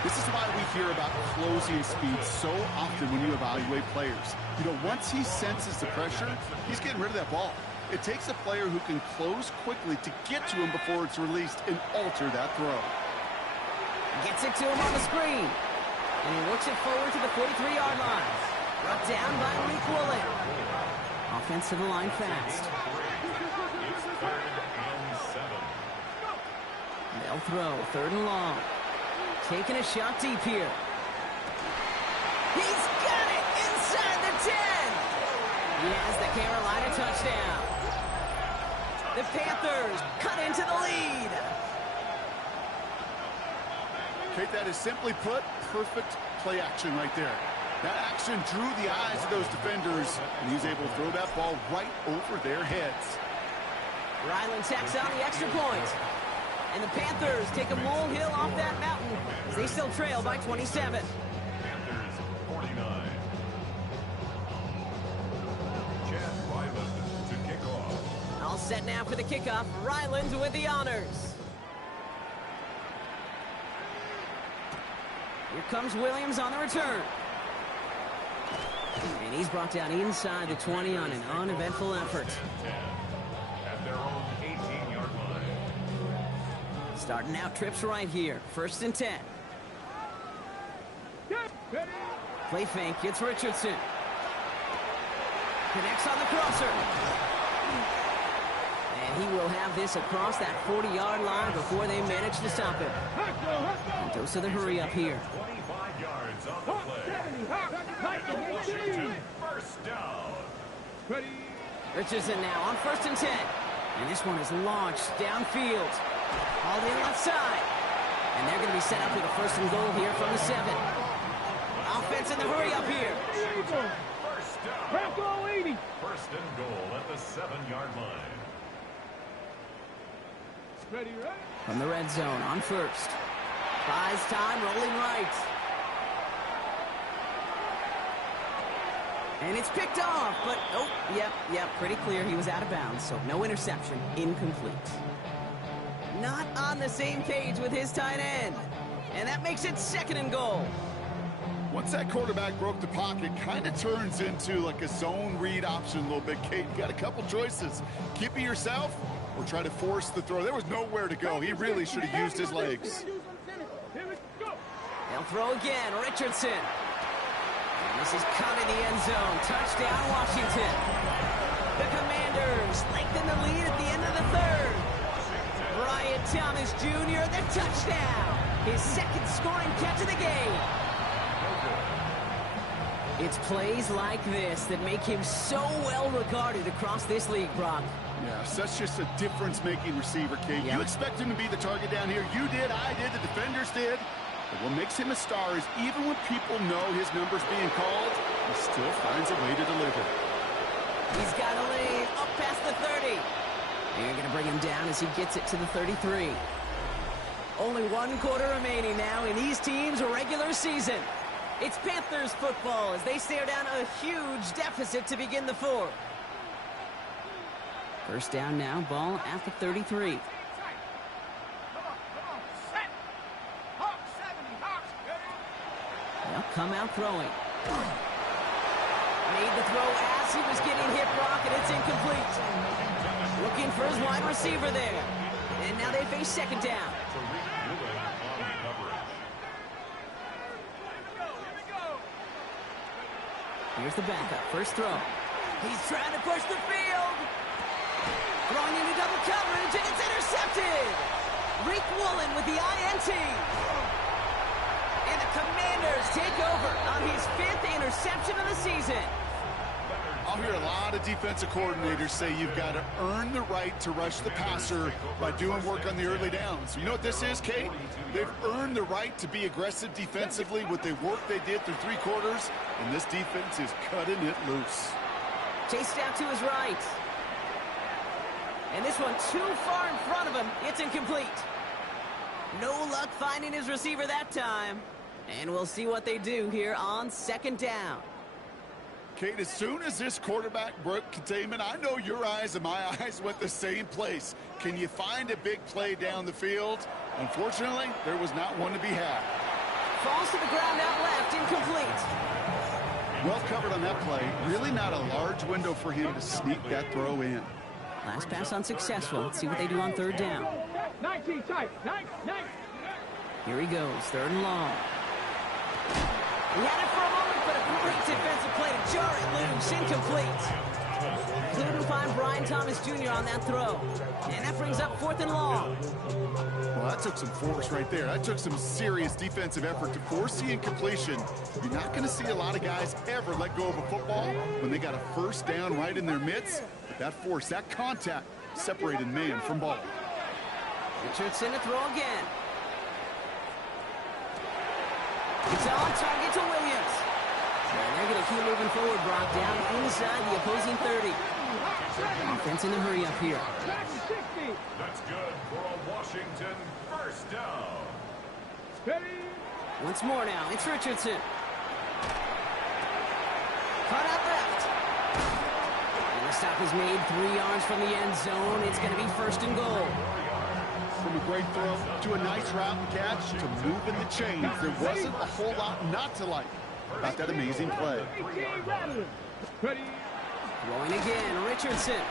This is why we hear about closing speed so often when you evaluate players. You know, once he senses the pressure, he's getting rid of that ball. It takes a player who can close quickly to get to him before it's released and alter that throw. Gets it to him on the screen. And he works it forward to the 43-yard line. Brought down by Malik Woolen. Offense to the line fast. It's 3rd and 7. They'll throw 3rd and long. Taking a shot deep here. He's got it inside the 10. He has the Carolina touchdown. The Panthers cut into the lead. Kate, that is simply put, perfect play action right there. That action drew the eyes of those defenders, and he was able to throw that ball right over their heads. Ryland tacks on the extra point. And the Panthers take a molehill off that mountain as they still trail by 27. Panthers 49. Chad Ryland to kick off. All set now for the kickoff. Ryland with the honors. Here comes Williams on the return. And he's brought down inside the 20 on an uneventful effort. At their own 18-yard line. Starting out trips right here. 1st and 10. Play fake. It's Richardson. Connects on the crosser. And he will have this across that 40-yard line before they manage to stop him. And dose of the hurry up here. 25 yards on the play. Washington, 1st down. Richardson now on 1st and 10. And this one is launched downfield. All the left side. And they're going to be set up with a 1st and goal here from the 7. Offense in the hurry up here. 1st down. 1st and goal at the 7-yard line. From the red zone on 1st. Buys time, rolling right. And it's picked off, but oh, yep, pretty clear he was out of bounds, so no interception, incomplete. Not on the same page with his tight end. And that makes it 2nd and goal. Once that quarterback broke the pocket, kind of turns into like a zone read option a little bit. Kate, you got a couple choices. Keep it yourself or try to force the throw. There was nowhere to go. He really should have used his legs. They'll throw again, Richardson. And this is caught in the end zone. Touchdown, Washington. The Commanders lengthen the lead at the end of the 3rd. Brian Thomas Jr., the touchdown. His 2nd scoring catch of the game. It's plays like this that make him so well regarded across this league, Brock. Yeah, such just a difference-making receiver, Kate. Yep. You expect him to be the target down here. You did, I did, the defenders did. But what makes him a star is even when people know his number's being called, he still finds a way to deliver. He's got a lane up past the 30. They're going to bring him down as he gets it to the 33. Only 1 quarter remaining now in these teams' regular season. It's Panthers football as they stare down a huge deficit to begin the 4th. 1st down now, ball at the 33. They'll come out throwing. Made the throw as he was getting hit, Brock, and it's incomplete. Looking for his wide receiver there. And now they face 2nd down. Here's the backup. 1st throw. He's trying to push the field. Throwing into double coverage, and it's intercepted. Reek Woolen with the INT. And the Commanders take over on his 5th interception of the season. I'll hear a lot of defensive coordinators say you've got to earn the right to rush the passer by doing work on the early downs. You know what this is, Kate? They've earned the right to be aggressive defensively with the work they did through 3 quarters, and this defense is cutting it loose. Chased out to his right. And this one too far in front of him. It's incomplete. No luck finding his receiver that time. And we'll see what they do here on 2nd down. Kate, as soon as this quarterback broke containment, I know your eyes and my eyes went the same place. Can you find a big play down the field? Unfortunately, there was not one to be had. Falls to the ground out left, incomplete. Well covered on that play. Really not a large window for him to sneak that throw in. Last pass unsuccessful. Let's see what they do on 3rd down. 19 tight. 9. Here he goes, 3rd and long. He had it for a moment, but a great defensive play to jar it loose. Incomplete. Couldn't find Brian Thomas Jr. on that throw. And that brings up 4th and long. Well, that took some force right there. That took some serious defensive effort to force the incompletion. You're not going to see a lot of guys ever let go of a football when they got a 1st down right in their midst. But that force, that contact, separated man from ball. Richardson to throw again. It's on target to Williams. And they're going to keep moving forward, Brock, down inside the opposing 30. Offense in a hurry up here. That's good for a Washington 1st down. Once more now, it's Richardson. Cut out left. And the stop is made 3 yards from the end zone. It's going to be 1st and goal. From a great throw to a nice route and catch to moving the chains, there wasn't a whole lot not to like about that amazing play. Throwing again, Richardson.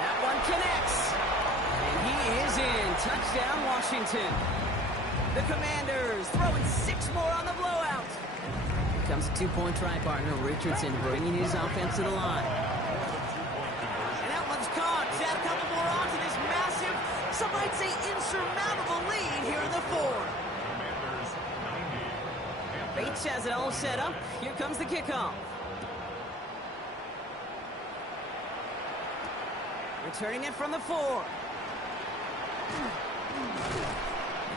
That one connects. And he is in. Touchdown, Washington. The Commanders throwing 6 more on the blowout. Here comes a 2-point try partner, Richardson, bringing his offense to the line. And that one's caught. He's had a couple more on to this massive, some might say insurmountable lead here in the 4th. Bates has it all set up. Here comes the kickoff. Returning it from the 4.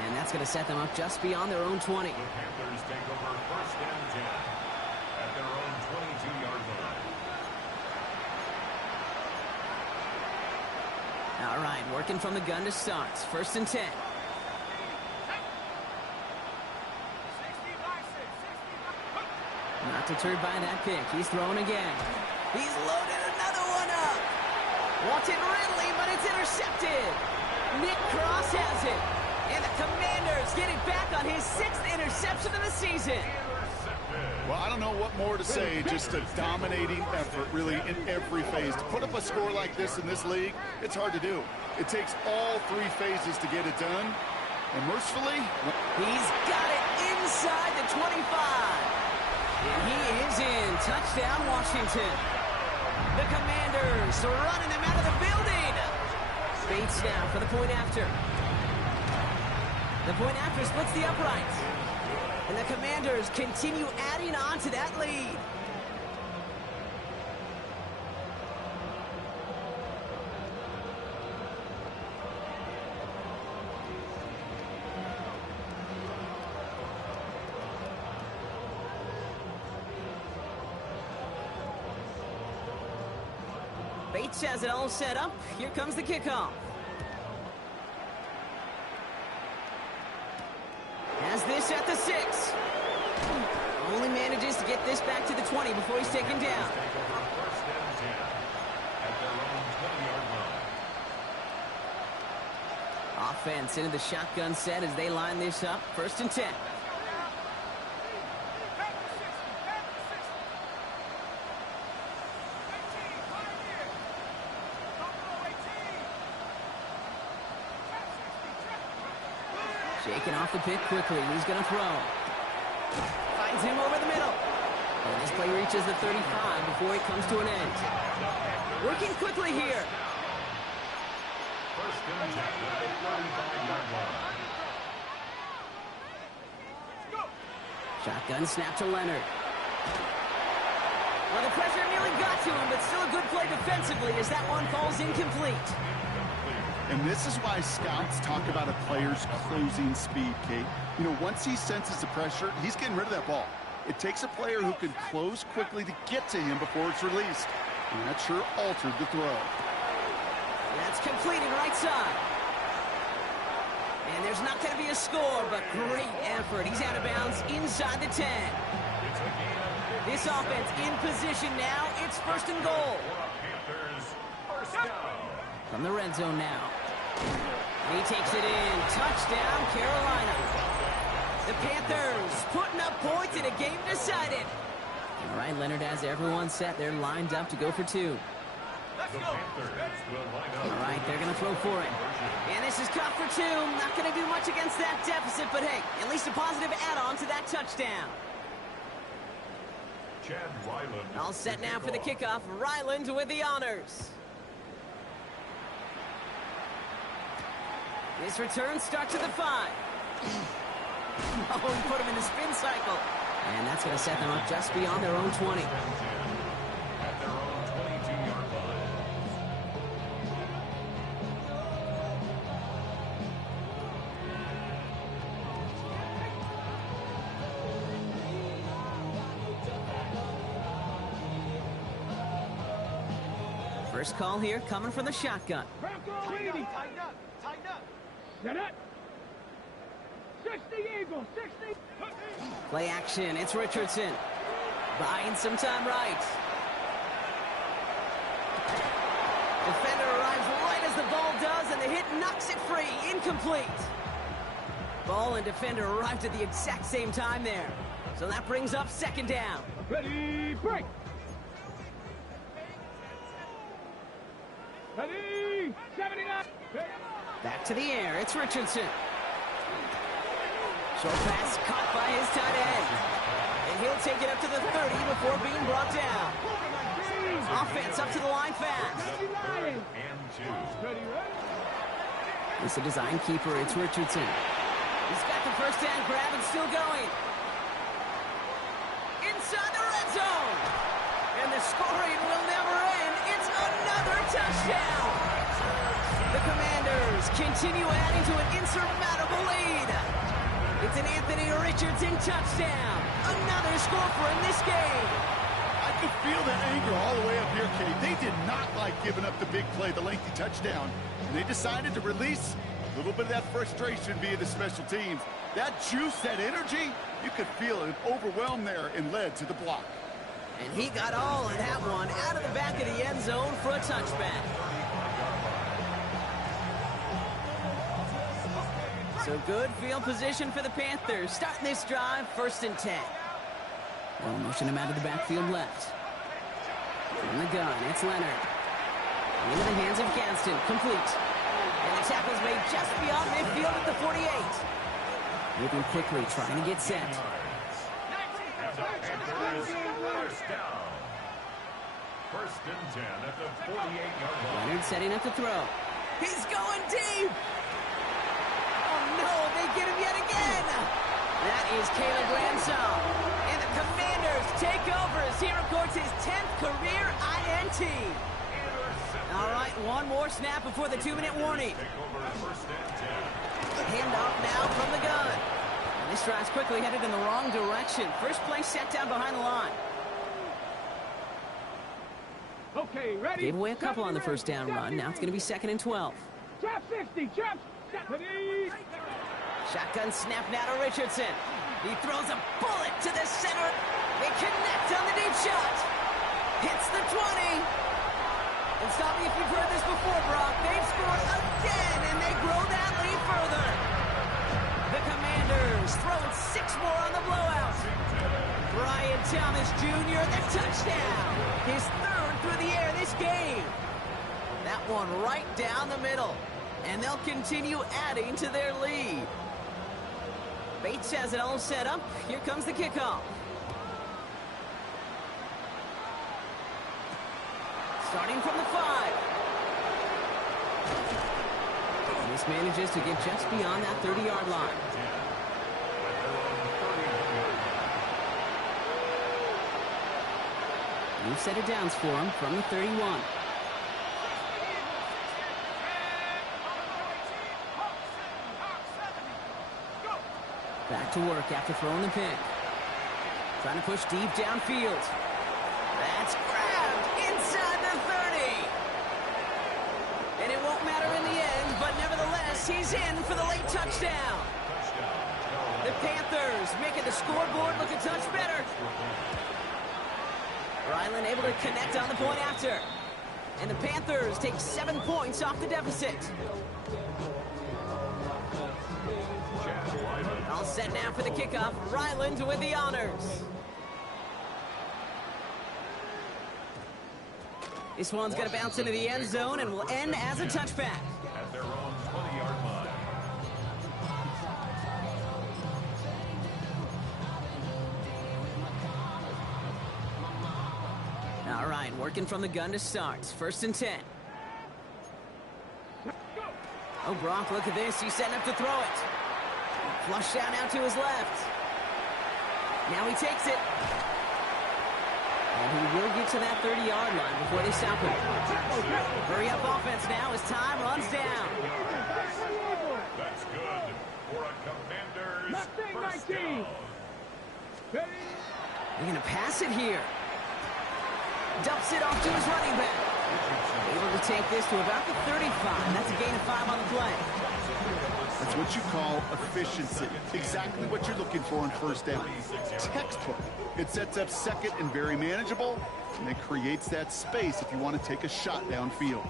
And that's going to set them up just beyond their own 20. The Panthers take over 1st and 10 at their own 22-yard line. All right, working from the gun to start. 1st and 10. Not deterred by that pick. He's throwing again. He's loaded another one up. Wanted Ridley, but it's intercepted. Nick Cross has it. And the Commanders get it back on his 6th interception of the season. Well, I don't know what more to say. Just a dominating effort, really, in every phase. To put up a score like this in this league, it's hard to do. It takes all 3 phases to get it done. And mercifully, he's got it inside the 25. And he is in. Touchdown, Washington. The Commanders are running them out of the building. Bates now for the point after. The point after splits the uprights. And the Commanders continue adding on to that lead. Bates has it all set up. Here comes the kickoff. Has this at the 6. Only manages to get this back to the 20 before he's taken down. Offense into the shotgun set as they line this up. 1st and 10. Shaking off the pick quickly. He's going to throw. Finds him over the middle. And this play reaches the 35 before it comes to an end. Working quickly here. 1st and 10 at the 35-yard line. Shotgun snap to Leonard. Well, the pressure nearly got to him, but still a good play defensively as that one falls incomplete. And this is why scouts talk about a player's closing speed, Kate. You know, once he senses the pressure, he's getting rid of that ball. It takes a player who can close quickly to get to him before it's released. And that sure altered the throw. That's completed right side. And there's not going to be a score, but great effort. He's out of bounds inside the 10. This offense in position now. It's first and goal. From the red zone now. And he takes it in. Touchdown, Carolina. The Panthers putting up points in a game decided. All right, Leonard has everyone set. They're lined up to go for two. All right, they're going to throw for it. And this is caught for two. Not going to do much against that deficit, but hey, at least a positive add-on to that touchdown. All set now for the kickoff. Ryland with the honors. This return starts at the 5. Oh, he put him in the spin cycle. And that's going to set them up just beyond their own 20. At their own 22-yard line. First call here coming from the shotgun. Tighten up. Set up. 60 Eagles, 60. Play action. It's Richardson. Buying some time right. Defender arrives right as the ball does, and the hit knocks it free. Incomplete. Ball and defender arrived at the exact same time there. So that brings up second down. Ready, break. Ready, 79. Back to the air. It's Richardson. Short pass caught by his tight end. And he'll take it up to the 30 before being brought down. Offense up to the line fast. It's a design keeper. It's Richardson. He's got the first down grab and still going. Inside the red zone. And the scoring will never end. It's another touchdown. The Commanders continue adding to an insurmountable lead. It's an Anthony Richardson touchdown. Another score for him this game. I could feel that anger all the way up here, Kate. They did not like giving up the big play, the lengthy touchdown. And they decided to release a little bit of that frustration via the special teams. That juice, that energy, you could feel it overwhelmed there and led to the block. And he got all of that one out of the back of the end zone for a touchback. So good field position for the Panthers. Starting this drive, first and 10. Well, motion him out of the backfield left. From the gun, it's Leonard. Into the hands of Gadsden, complete. And the tackle's made just beyond midfield at the 48. Moving quickly, trying to get set. First and 10 at the 48-yard line. Leonard setting up to throw. He's going deep. Oh no, they get him yet again. That is Caleb Ransom. And the Commanders take over as he records his 10th career INT. All right, one more snap before the 2-minute warning. Handoff now from the gun. And this drive's quickly headed in the wrong direction. First play set down behind the line. Okay, ready. Gave away a couple on the first down run. Now it's going to be second and 12. Trap 60, trap. Ready. Shotgun snap now to Richardson. He throws a bullet to the center. They connect on the deep shot. Hits the 20. And stop me if you've heard this before, Brock. They've scored again, and they grow that lead further. The Commanders throwing 6 more on the blowout. Brian Thomas Jr., the touchdown. His 3rd through the air this game. That one right down the middle. And they'll continue adding to their lead. Bates has it all set up. Here comes the kickoff. Starting from the 5. And this manages to get just beyond that 30-yard line. New set of downs for him from the 31. Back to work after throwing the pick. Trying to push deep downfield. That's grabbed inside the 30. And it won't matter in the end, but nevertheless, he's in for the late touchdown. The Panthers making the scoreboard look a touch better. Ryland able to connect on the point after. And the Panthers take 7 points off the deficit. All set now for the kickoff. Ryland with the honors. This one's going to bounce into the end zone and will end as a touchback. At their own 20-yard line. All right, working from the gun to start. 1st and 10. Oh, Brock, look at this. He's setting up to throw it. Flushed out now to his left. Now he takes it. And he will get to that 30-yard line before they stop him. Hurry up offense now as time runs down. That's good for a Commander's first down. They're going to pass it here. Dumps it off to his running back. Able to take this to about the 35. That's a gain of 5 on the play. That's what you call efficiency. Exactly what you're looking for on 1st down. Textbook. It sets up 2nd and very manageable, and it creates that space if you want to take a shot downfield.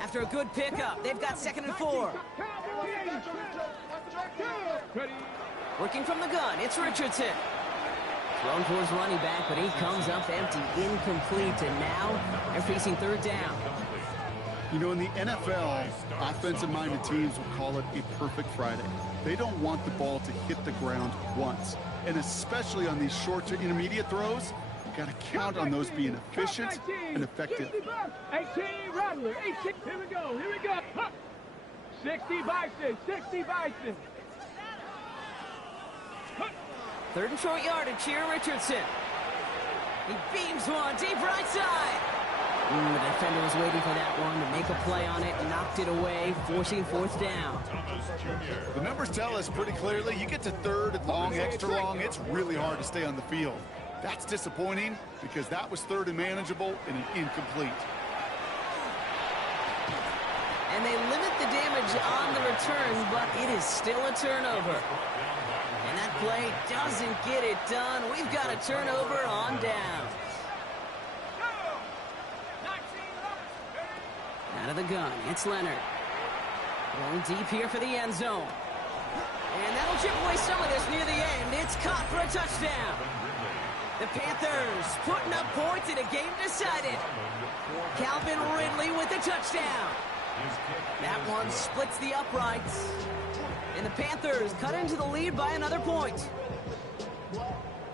After a good pickup, they've got 2nd and 4. Working from the gun, it's Richardson. Thrown towards running back, but he comes up empty, incomplete, and now they're facing 3rd down. You know, in the NFL, offensive-minded teams will call it a perfect Friday. They don't want the ball to hit the ground once. And especially on these short to intermediate throws, you got to count on those being efficient and effective. 18, Rattler, 18. Here we go, here we go. 60 Bison, 60 Bison. 3rd and short yardage here, Richardson. He beams one deep right side. The defender was waiting for that one to make a play on it, knocked it away, forcing 4th down. The numbers tell us pretty clearly, you get to 3rd and long, extra long, it's really hard to stay on the field. That's disappointing because that was 3rd and manageable and an incomplete. And they limit the damage on the return, but it is still a turnover. And that play doesn't get it done. We've got a turnover on down. Out of the gun, it's Leonard. Going deep here for the end zone. And that'll chip away some of this near the end. It's caught for a touchdown. The Panthers putting up points in a game decided. Calvin Ridley with the touchdown. That one splits the uprights. And the Panthers cut into the lead by another point.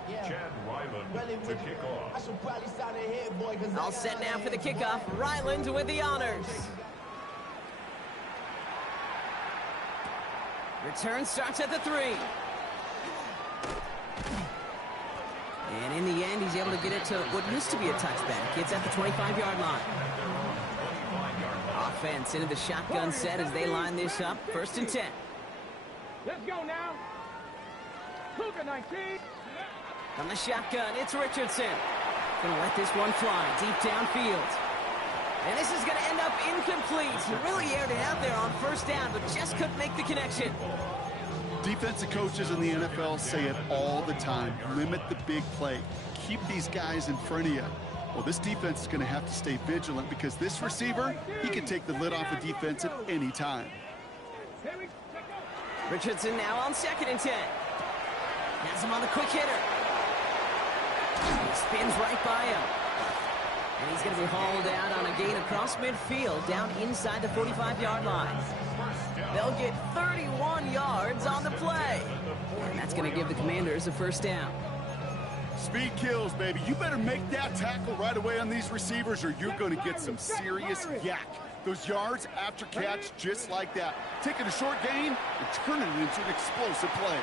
Chad Ryland to kick off. All set now for the kickoff. Ryland with the honors. Return starts at the 3. And in the end, he's able to get it to what used to be a touchback. It's at the 25-yard line. Offense into the shotgun set as they line this up. 1st and 10. Let's go now. Cougar 19. From the shotgun, it's Richardson. Gonna let this one fly deep downfield. And this is gonna end up incomplete. He really aired it out there on 1st down, but just couldn't make the connection. Defensive coaches in the NFL say it all the time. Limit the big play. Keep these guys in front of you. Well, this defense is going to have to stay vigilant because this receiver, he can take the lid off a defense at any time. Richardson now on 2nd and 10. Has him on the quick hitter. He spins right by him. And he's going to be hauled out on a gain across midfield down inside the 45-yard line. They'll get 31 yards on the play. And that's going to give the Commanders a 1st down. Speed kills, baby. You better make that tackle right away on these receivers or you're going to get some serious yak. Those yards after catch just like that. Taking a short gain and turning it into an explosive play.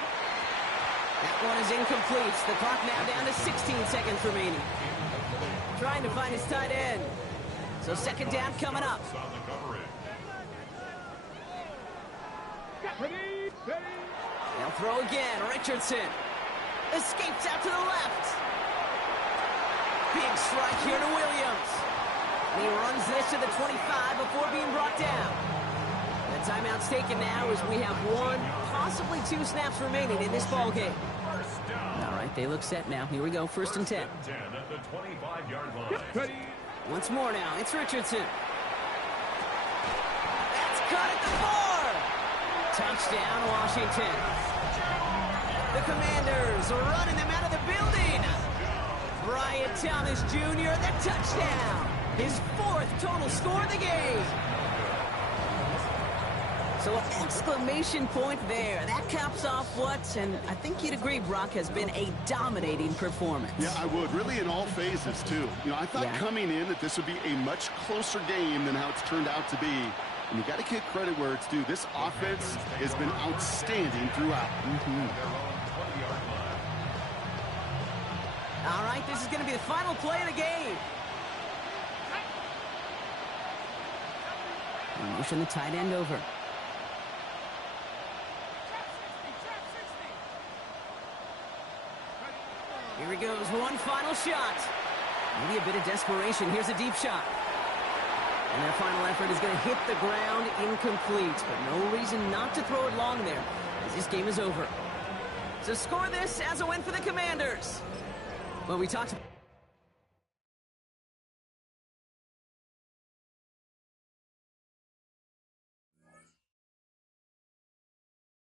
That one is incomplete. The clock now down to 16 seconds remaining. Trying to find his tight end. So second down coming up. On the coverage. Ready, ready. They'll throw again. Richardson escapes out to the left. Big strike here to Williams. And he runs this to the 25 before being brought down. The timeout's taken now as we have 1, possibly 2 snaps remaining in this ball game. First down. All right, they look set now. Here we go, first and 10. 10 at the 25-yard line. Ready. Once more now, it's Richardson. That's cut at the 4. Touchdown, Washington. The Commanders are running them out of the building. Brian Thomas Jr., the touchdown. His 4th total score of the game. So an exclamation point there. That caps off what, and I think you'd agree, Brock, has been a dominating performance. Yeah, I would. Really in all phases, too. You know, I thought coming in that this would be a much closer game than how it's turned out to be. And you got to give credit where it's due. This offense has been outstanding throughout. All right, this is going to be the final play of the game. And motion the tight end over. Here he goes, one final shot. Maybe a bit of desperation. Here's a deep shot. And their final effort is going to hit the ground incomplete. But no reason not to throw it long there, as this game is over. So score this as a win for the Commanders. Well, we talked